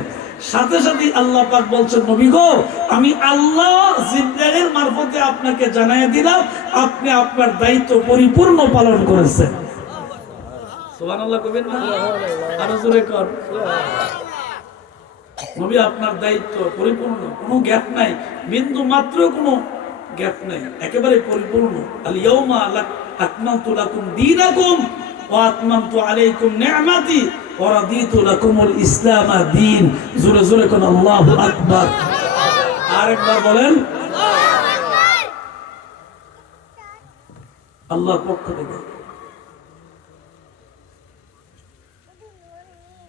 সাথে সাথে আল্লাহ পাক বলছেন, নবী গো, আমি আল্লাহ জিবরাইলের মারফতে আপনাকে জানাইয়া দিলাম, আপনি আপনার দায়িত্ব পরিপূর্ণ পালন করেছেন। সুবহানাল্লাহ কইবেন না? আরো জোরে কর। নবী আপনার দায়িত্ব পরিপূর্ণ, কোনো গ্যাপ নাই, বিন্দু মাত্র কোনো গ্যাপ নাই, একেবারে পরিপূর্ণ। আল ইয়াউমা আকমালতু লাকুম দীনাকুম ওয়া আতমামতু আলাইকুম নি'মাতি ওয়া রাদিতু লাকুমুল ইসলাম দীন। জোরে জোরে কোন আল্লাহু আকবার। আরেকবার বলেন, আল্লাহর পক্ষ থেকে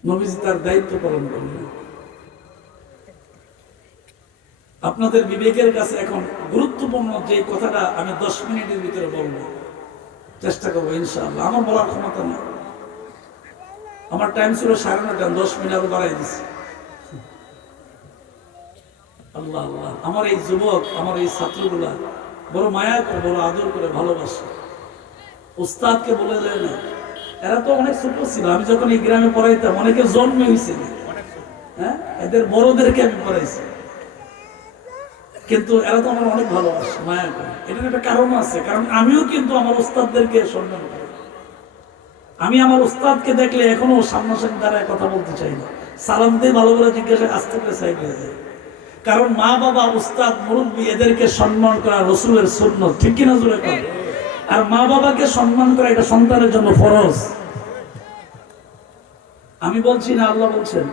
নবীজি তার দায়িত্ব পালন করলেন। আপনাদের বিবেকের কাছে এখন গুরুত্বপূর্ণ যে কথাটা আমি 10 মিনিটের ভিতরে বলবো, চেষ্টা করবো ইনশাআল্লাহ। আমার বলার ক্ষমতা নেই, আমার টাইম ছিল 9:30, 10 মিনিট আরো বাড়াই দিচ্ছি। আল্লাহ আল্লাহ, আমার এই যুবক, আমার এই ছাত্রগুলা বড় মায়া করে, বড় আদর করে ভালোবাসে। উস্তাদকে বলে যায় না, এরা তো অনেক ছোট ছিল, আমি যখন এই গ্রামে পড়াইতাম অনেকে জন্মে হয়েছে না, হ্যাঁ, এদের বড়দেরকে আমি পড়াইছি, কিন্তু এরা তো আমার অনেক ভালোবাসে, মায়া করে। এটার একটা কারণ আছে, কারণ আমিও কিন্তু আমার উস্তাদদেরকে সম্মান করি। আমি আমার উস্তাদকে দেখলে এখনো সামনাসামনি দ্বারা কথা বলতে চাই না, সালাম দিয়ে ভালো করে জিজ্ঞাসা আসতে করে চাই যায়। কারণ মা বাবা, উস্তাদ, মুরব্বী এদেরকে সম্মান করা রাসূলের সুন্নাত, ঠিক কিনা জোরে কর। আর মা বাবাকে সম্মান করা এটা সন্তানের জন্য ফরজ। আমি বলছি না, আল্লাহ বলছেন,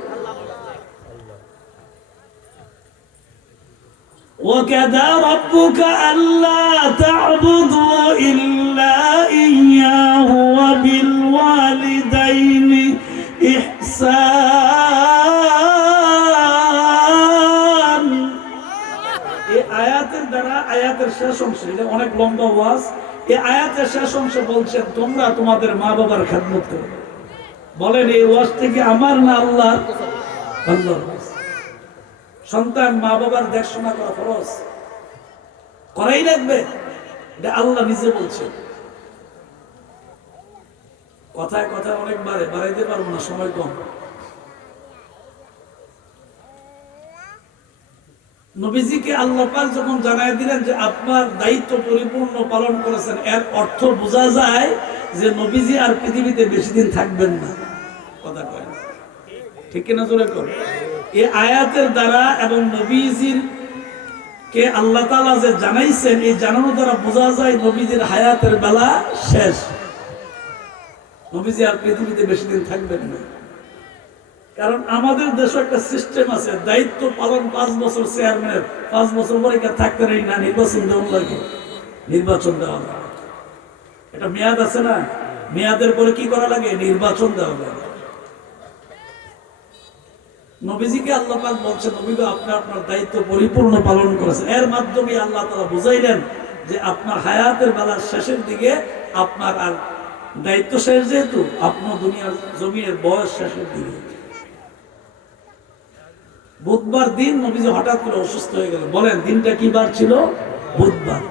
وَكَذَا رَبُّكَ أَلَّا تَعْبُدُوا إِلَّا إِيَّاهُ وَبِالْوَالِدَيْنِ إِحْسَانًا। এই আয়াতের দ্বারা, আয়াতের শেষ অংশে, এটা অনেক লম্বা ওয়াজ, এই আয়াতের শেষ অংশে বলছেন তোমরা তোমাদের মা বাবার খেদমত করো। বলেন এই ওয়াজ থেকে আমার না আল্লাহ? আল্লাহ। সন্তান মা বাবার দেখাশোনা করা ফরজ, করাই লাগবে, এটা আল্লাহ নিজে বলছেন। কথায় কথায় অনেক বাড়াইতে পারবো না, সময় কম। নবীজিকে আল্লাহ পাক যখন জানাই দিলেন যে আপনার দায়িত্ব পরিপূর্ণ পালন করেছেন, এর অর্থ বোঝা যায় যে নবীজি আর পৃথিবীতে বেশি দিন থাকবেন না। কথা কয় ঠিক কিনা জোরে কর। এই আয়াতের দ্বারা এবং নবীজির কে আল্লাহ তাআলা যে জানাইছেন, এই জানানোর দ্বারা বোঝা যায় নবীজির হায়াতের বেলা শেষ, নবীজি আর পৃথিবীতে বেশি দিন থাকবেন না। কারণ আমাদের দেশে একটা সিস্টেম আছে, দায়িত্ব পালন 5 বছর চেয়ারম্যানের, 5 বছর পরে থাকতে নেই না, নির্বাচন দেওয়া লাগে, নির্বাচন দেওয়া লাগে। এটা মেয়াদ আছে না, মেয়াদের পরে কি করা লাগে, নির্বাচন দেওয়া লাগে। নবীজিকে আল্লাহ পাক বলছেন, নবী আপনি আপনার দায়িত্ব পরিপূর্ণ পালন করেছেন। এর মাধ্যমে আল্লাহ তাআলা বুঝাইলেন যে আপনার হায়াতের বেলার শেষের দিকে আপনার আর দায়িত্ব শেষ, যেহেতু আপনার দুনিয়ার জমিনের বয়স শেষের দিকে। বুধবার দিন নবীজি হঠাৎ করে অসুস্থ হয়ে গেল। বলেন দিনটা কি বার ছিল? বুধবার।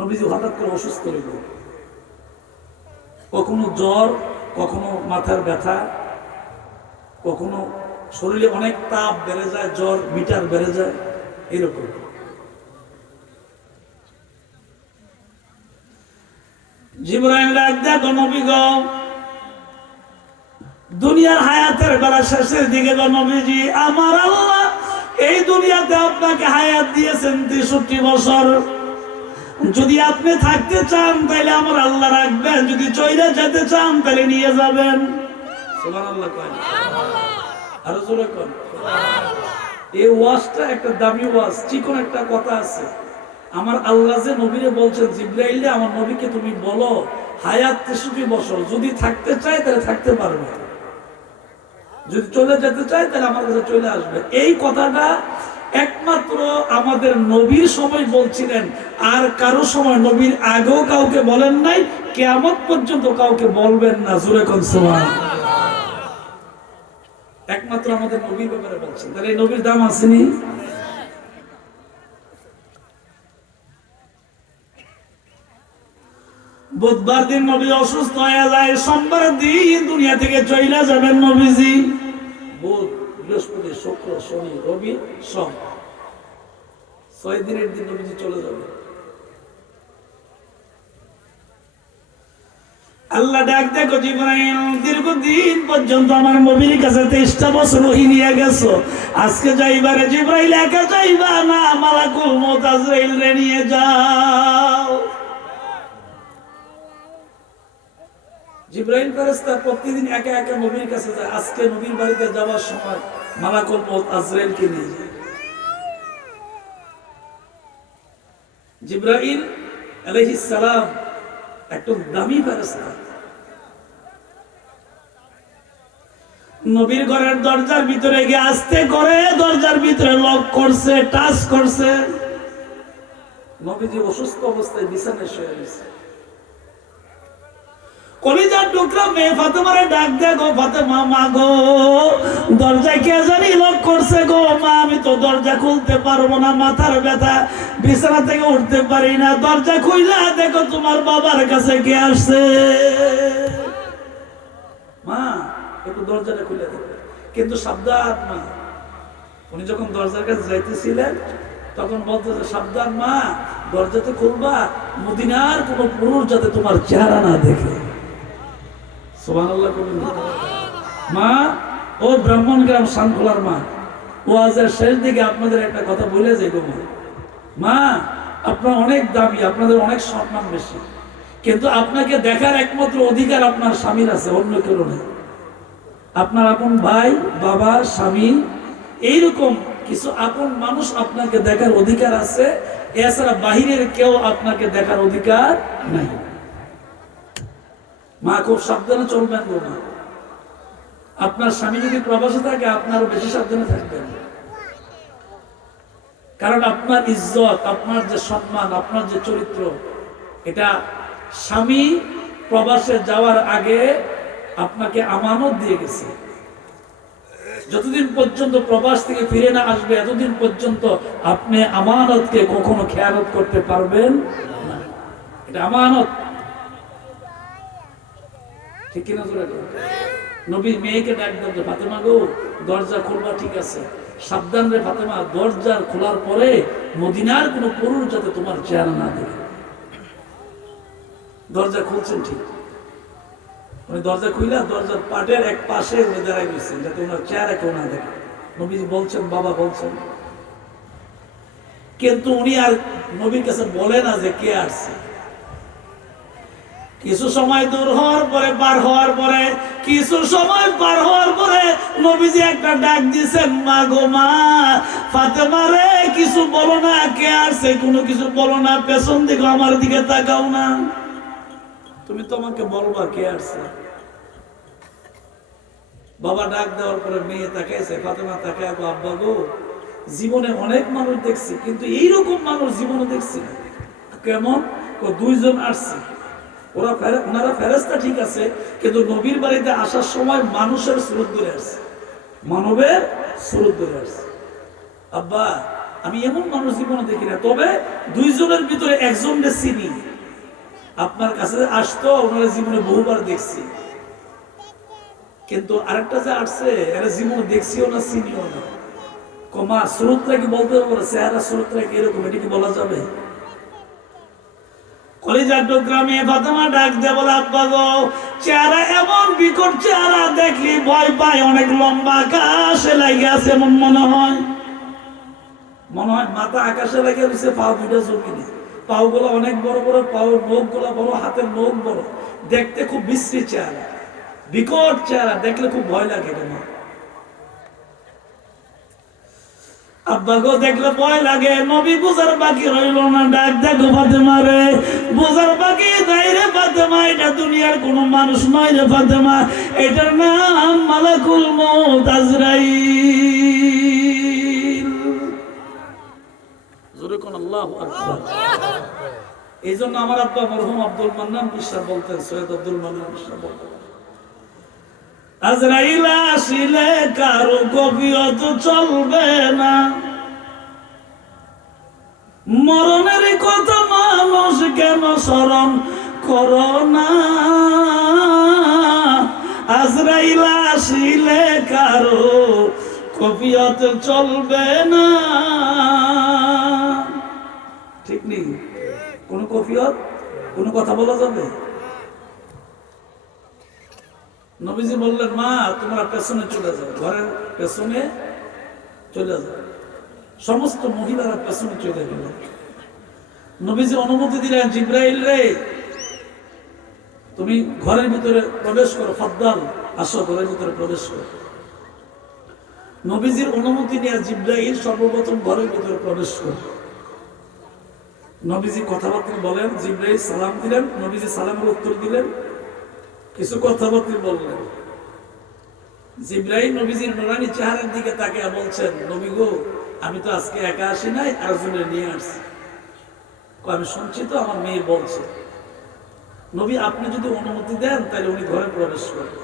নবীজি হঠাৎ করে অসুস্থ হয়ে গেল, কখনো জ্বর, কখনো মাথার ব্যথা, কখনো শরীরে অনেক তাপ বেড়ে যায়, জ্বর মিটার বেড়ে যায়, এরকম। জিবরাইল ডাক দেয়, নবী গো, দুনিয়ার হায়াতের বেলা শেষের দিকে নবীজি, আমার আল্লাহ এই দুনিয়াতে আপনাকে হায়াত দিয়েছেন 63 বছর। যদি আপনি থাকতে চান তাহলে আমার আল্লাহ রাখবেন, যদি চলে যেতে চান তাহলে নিয়ে যাবেন। সুবহানাল্লাহ কয়, আরো জোরে কর। এই ওয়াজটা একটা দামি ওয়াজ, চিকন একটা কথা আছে। আমার আল্লাহ যে নবীরে বলছেন, জিবরাইল আমার নবীকে তুমি বলো হায়াত 63 বছর, যদি থাকতে চায় তাহলে থাকতে পারবে, যদি চলে যেতে চায় তাহলে আমার কাছে চলে আসবে। এই কথাটা একমাত্র আমাদের নবীর সময় বলছিলেন, আর কারো সময় নবীর আগেও কাউকে বলেন নাই, কিয়ামত পর্যন্ত কাউকে বলবেন না। জোরে কোন সুবহানাল্লাহ। একমাত্র আমাদের নবীর ব্যাপারে বলছেন, তাহলে এই নবীর দাম আসেনি। বুধবার দিন নবী অসুস্থ হয়ে যায়, সোমবার দিন দুনিয়া থেকে চলে যাবেন নবীজি। বুধ, বৃহস্পতি, শুক্র, শনি, রবি, সোম, 6 দিনের দিন নবীজি চলে যাবে। আল্লাহ ডাক দেখো, জিবরাইল দীর্ঘদিন পর্যন্ত আমার নবীর কাছে 23টা বছর ওহী নিয়ে গেছো, আজকে যাইবারে জিবরাইল একা যাইবা না, মালাকুল মউত আজরাইল রে নিয়ে যাও। জিবরাইল ফেরেশতা প্রতিদিন একা একা নবীর কাছে যায়। আজকে নবীর বাড়িতে যাওয়ার সময় মালাকুল মউত আজরাইলকে নিয়ে যায়। জিবরাইল আলাইহিস সালাম একটু দামি ফেরেশতা। নবীর ঘরের দরজার ভিতরে গিয়ে আস্তে করে দরজার ভিতরে লক করছে, টাচ করছে। নবীজি অসুস্থ অবস্থায় বিছানায় শুয়ে আছে। কলিজার টুকরা মেয়ে ফাতেমারে ডাক দে, গো ফাতেমা, মা গো, দরজায় কে জানি লক করছে গো মা, আমি তো দরজা খুলতে পারবো না, মাথার ব্যথা, বিছানা থেকে উঠতে পারি না, দরজা খুইলা দেখো তোমার বাবার কাছে কে আসছে। মা একটু দরজাটা খুলে দেখো, কিন্তু সাবধান মা। উনি যখন দরজার কাছে যাইতেছিলেন তখন বলতেছে, সাবধান মা, দরজাতে খুলবা, মদিনার কোন পুরুষ যাতে তোমার চেহারা না দেখে। সুবহানাল্লাহ। মা, ও ব্রাহ্মণ গ্রাম শানখোলার মা, ওয়াজের শেষ দিকে আপনাদের একটা কথা বলে যাই গো মা, আপনার অনেক দামি, আপনাদের অনেক সম্মান বেশি, কিন্তু আপনাকে দেখার একমাত্র অধিকার আপনার স্বামীর আছে, অন্য কেউ নেই। আপনার আপন ভাই, বাবা, স্বামী, এইরকম কিছু আপন মানুষ আপনাকে দেখার অধিকার আছে, এছাড়া বাহিরের কেউ আপনাকে দেখার অধিকার নাই। মা খুব সাবধানে চলবেন গো মা। আপনার স্বামী যদি প্রবাসে থাকে আপনারও বেশি সাবধানে থাকবেন, কারণ আপনার ইজ্জত, আপনার যে সম্মান, আপনার যে চরিত্র, এটা স্বামী প্রবাসে যাওয়ার আগে আপনাকে আমানত দিয়ে গেছে। যতদিন পর্যন্ত প্রবাস থেকে ফিরে না আসবে, এতদিন পর্যন্ত আপনি আমানতকে কখনো খেয়ানত করতে পারবেন না। এটা আমানত। ঠিক কিনা জোরে? নবী মেয়েকে ডাক দেন যে ফাতেমা গো দরজা খুলবা, ঠিক আছে, সাবধান রে ফাতেমা, দরজা খোলার পরে মদিনার কোন পুরুষ যাতে তোমার চেহারা না দেখে। দরজা খুলছেন ঠিক, উনি দরজা খুইলা দরজার পাটের এক পাশে উনি দাঁড়াই গেছেন যাতে ওনার চেহারা কেউ না দেখে। নবীজি বলছেন, বাবা বলছেন, কিন্তু উনি আর নবীর কাছে বলে না যে কে আসছে। কিছু সময় দূর হওয়ার পরে, পার হওয়ার পরে, কিছু সময় পার হওয়ার পরে নবীজি একটা ডাক দিয়েছেন, মা গো মা, ফাতেমা রে কিছু বলো না, কে আসছে কোনো কিছু বলো না, পেছন দিকে আমার দিকে তাকাও না, তুমি তো আমাকে বলবা কে আসছে। বাবা ডাক দেওয়ার পরে মেয়ে তাকাইছে, ফাতেমা তাকায়, আব্বা গো জীবনে অনেক মানুষ দেখছি কিন্তু এইরকম মানুষ জীবনে দেখছি না। কেমন? দুইজন আসছে, ওনারা ফেরেশতা ঠিক আছে, কিন্তু নবীর বাড়িতে আসার সময় মানুষের স্রোত ধরে আসছে, মানবের স্রোত ধরে আসছে। আব্বা আমি এমন মানুষ জীবনে দেখি না, তবে দুইজনের ভিতরে একজনকে চিনি, আপনার কাছে আসতো ওনারা জীবনে বহুবার দেখছি, কিন্তু আরেকটা যে আসছে এরা জীবনে দেখছিও না, চিনিও না। কমা স্রোতটা কি বলতে পারবো? চেহারা স্রোতটা কি এরকম, এটা কি বলা যাবে? কলিজার গ্রামে ফাতেমা ডাক দিয়ে বলে, আব্বা গো চেহারা এমন বিকট চেহারা, দেখলি ভয় পায়, অনেক লম্বা, আকাশে লাগে আছে এমন মনে হয়, মাথা আকাশে লাগে রয়েছে, পাও দুইটা জমিনে, পাও গুলো অনেক বড় বড়, পাওয়ের নখ গুলো বড়, হাতের নখ বড়, দেখতে খুব বিশ্রী চেহারা, বিকট চেহারা, দেখলে খুব ভয় লাগে। তোমার আব্বা গো দেখলে ভয় লাগে। নবী বুঝার বাকি রইল না, ডাক দেখো ফাতেমা রে, বুঝার বাকি নাই রে ফাতেমা, এটা দুনিয়ার কোন মানুষ নয় রে ফাতেমা, এটার নাম মালাকুল মউত আজরাইল। জোরে কোন আল্লাহু আকবার। এই জন্য আমার আব্বা মরহুম আব্দুল মান্নান বিশ্বাস বলতেন, সৈয়দ আব্দুল মান্নান বিশ্বাস বলতেন, আজরাইল আসিলে কারো কবিয়ত চলবে না, মরণের কথা মানুষ কেন স্মরণ করো না, আজরাইল আসিলে কারো কবিয়ত চলবে না। ঠিক নেই? কোন কফিয়ত, কোন কথা বলা যাবে? নবীজি বললেন, মা তোমরা পেছনে চলে যাও, ঘরের পেছনে চলে যাও। সমস্ত মহিলারা পেছনে চলে গেল। নবীজি অনুমতি দিলেন, জিব্রাইল রে তুমি ঘরের ভিতরে প্রবেশ করো, ফাদ্দাল আসো ঘরের ভিতরে প্রবেশ করো। নবীজির অনুমতি নিয়ে জিব্রাইল সর্বপ্রথম ঘরের ভিতরে প্রবেশ করো। নবীজি কথাবার্তা বলেন, জিব্রাইল সালাম দিলেন, নবীজি সালামের উত্তর দিলেন, কিছু কথাবার্তা বললেন। জিব্রাইল নবীজির নুরানি চেহারার দিকে তাকিয়ে বলছেন, নবী গো আমি তো আজকে একা আসি নাই, আরেকজনের নিয়ে আসছি। আমি শুনছি তো আমার মেয়ে বলছে, নবী আপনি যদি অনুমতি দেন তাহলে উনি ঘরে প্রবেশ করেন।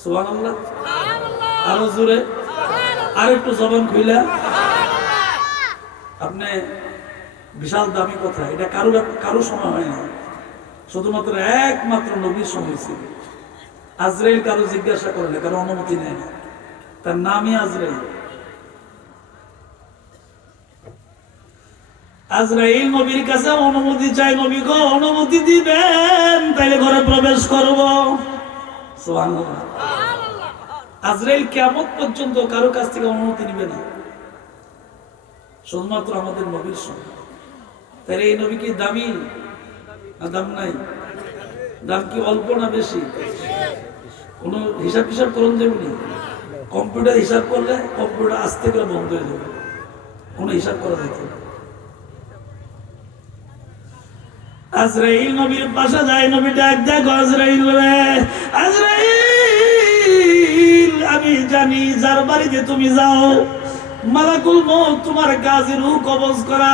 সুবহানাল্লাহ, আরো জোরে, আর একটু জবান খুইলা। আপনি বিশাল দামি কথা, এটা কারো সময় হয় না, শুধুমাত্র একমাত্র নবীর সময় ছিল। আজরাইল কারো জিজ্ঞাসা করে না, কারো অনুমতি নেয় না, তার নামই আজরাইল। আজরাইল নবীর কাছে অনুমতি চাই, নবী গো অনুমতি দিবেন তাইলে ঘরে প্রবেশ করব। সুবহানাল্লাহ। আজরাইল কিয়ামত পর্যন্ত কারো কাছ থেকে অনুমতি নিবে না, শুধুমাত্র আমাদের নবীর সঙ্গে। তাহলে এই নবী কি দামি না দাম নাই? দাম কি অল্প না বেশি? কোন হিসাব করুন যাবেনি। কম্পিউটার হিসাব করলে কম্পিউটার আস্তে করে বন্ধ হয়ে যাবে, কোনো হিসাব করা যেত না। আজরাইল নবীর পাশে যায়, নবী ডাক দেখো, আজরাইল রে, আজরাইল আমি জানি যার বাড়িতে তুমি যাও মালাকুল মউত তোমার কাজের রূহ কবজ করা,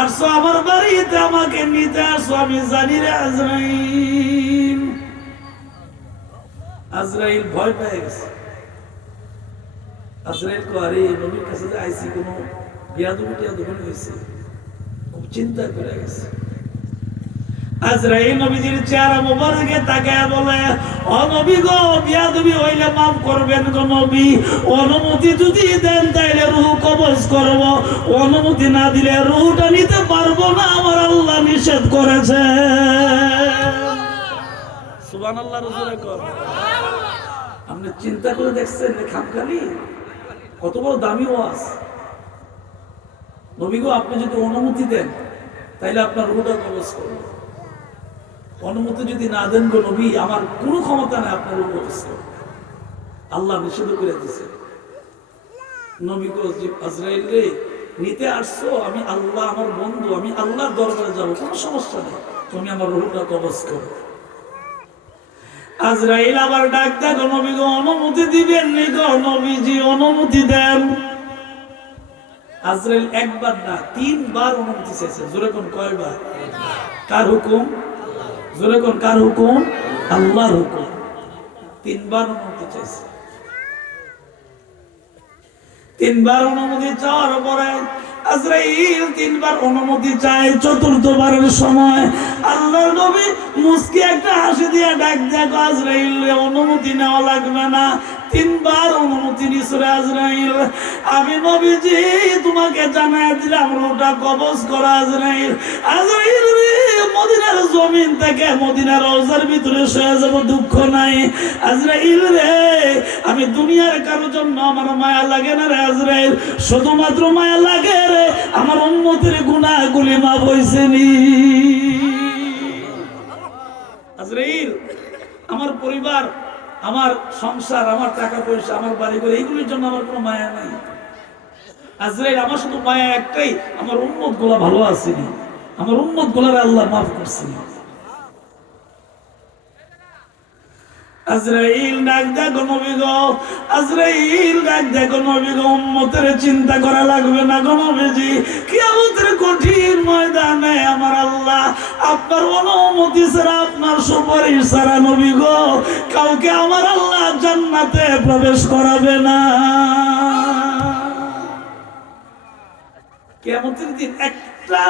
আসো আমার বাড়িতে আমাকে নিতে আসো, আমি জানি রে আজরাইল। আজরাইল ভয় পেয়ে গেছে। আজরাইল কো আরে নবীর কাছে যে আইসি কোনো বিয়াদবি টিয়াদবি হয়েছে, খুব চিন্তা করে গেছে। আজরাইল নবীজির চেহারা মোবারকে তাকায় বলে, ও নবী গো, বিয়াদবি হইলে মাফ করবেন গো নবী, অনুমতি যদি দেন তাইলে রূহ কবজ করব, অনুমতি না দিলে রূহটা নিতে পারবো না, আমার আল্লাহ নিষেধ করেছে। সুবহানাল্লাহ। রাসূলে কর, আপনি চিন্তা করে দেখছেন খামখালি কত বড় দামি ওয়াজ। নবী গো, আপনি যদি অনুমতি দেন তাইলে আপনার রূহটা কবজ করব, অনুমতি যদি না দেন গো নবী, আমার কোনো ক্ষমতা নেই আপনার রূহ কবজ করব, আল্লাহ নিষেধ করে দিয়েছে। নবী গো, আজরাইল রে, নিতে আসছো, আমি আল্লাহ, আমার বন্ধু, আমি আল্লাহর দরবারে যাবো, কোনো সমস্যা নেই, তুমি আমার রূহটা কবজ করো। আজরাইল আবার ডাক দেয়, নবী গো অনুমতি দিবেন নি গো নবীজি, অনুমতি দেন। আজরাইল একবার না 3 বার অনুমতি চাইছে। জোরে কোন কয়বার? কার হুকুম? জোরে কোন কার হুকুম? আল্লাহর হুকুম। 3 বার অনুমতি চাইছে। 3 বার অনুমতি চাওয়ার পরে আজরাইল 3 বার অনুমতি চায়। ৪র্থবারের সময় আল্লাহর নবী মুস্কি একটা হাসি দিয়ে ডাক দেয়, আজরাইল অনুমতি নেওয়া লাগবে না, 3 বার অনুমতি নিছে আজরাইল, আমি নবীজি তোমাকে জানাই দিলাম রূহটা কবজ করা। আজরাইল, আজরাইল রে, মদিনার জমিন থেকে মদিনার রওজার ভিতরে শুয়ে যাব, দুঃখ নাই। আজরাইল রে, আমি দুনিয়ার কারো জন্য আমার মায়া লাগে না রে আজরাইল, শুধুমাত্র মায়া লাগে রে আমার উম্মতের গুনাহগুলি মাফ হইছে নি। আজরাইল, আমার পরিবার, আমার সংসার, আমার টাকা পয়সা, আমার বাড়ি ঘর, এইগুলির জন্য আমার কোনো মায়া নাই। আজরাইল, আমার শুধু মায়া একটাই, আমার উম্মত গুলা ভালো আসেনি, আমার উম্মত গুলার আল্লাহ মাফ করছেন। আজরাইল ডাক দেখো নবী গো, আজরাইল ডাক দেখো নবী গো, উম্মতের চিন্তা করা লাগবে না গো নবীজি, কিয়ামতের কঠিন ময়দানে আমার আল্লাহ আপনার অনুমতি ছাড়া, আপনার সুপারিশ ছাড়া নবী গো, কাউকে আমার আল্লাহ জান্নাতে প্রবেশ করাবে না। কিয়ামতের দিন একটা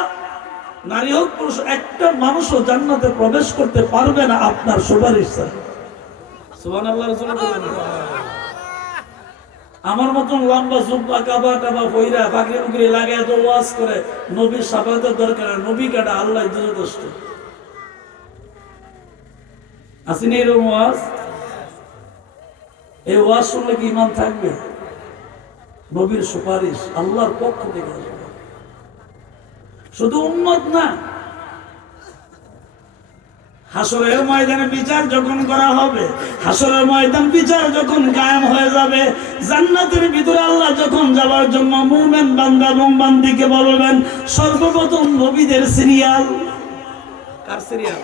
নারী হোক পুরুষ, একটা মানুষও জান্নাতে প্রবেশ করতে পারবে না আপনার সুপারিশ ছাড়া। সুবহানাল্লাহ। রাসূল বলেন, আমার মতন লম্বা জুব্বা কাবা টাবা পয়রা পাগড়ি মুগড়ি লাগায় তো ওয়াজ করে, নবীর শাফাতের দরকার, নবী কাটা আল্লাহ যথেষ্ট। আসেনি এরকম ওয়াজ? এই ওয়াজ শুনলে কি ঈমান থাকবে? নবীর সুপারিশ আল্লাহর পক্ষ থেকে আসবে, শুধু উম্মত না, হাসরের ময়দানে বিচার যখন করা হবে, হাসরের ময়দান বিচার যখন কায়েম হয়ে যাবে, জান্নাতের ভিতরে আল্লাহ যখন যাওয়ার জন্য মুমিন বান্দা এবং বান্দীকে বলবেন, সর্বপ্রথম নবীদের সিরিয়াল। কার সিরিয়াল?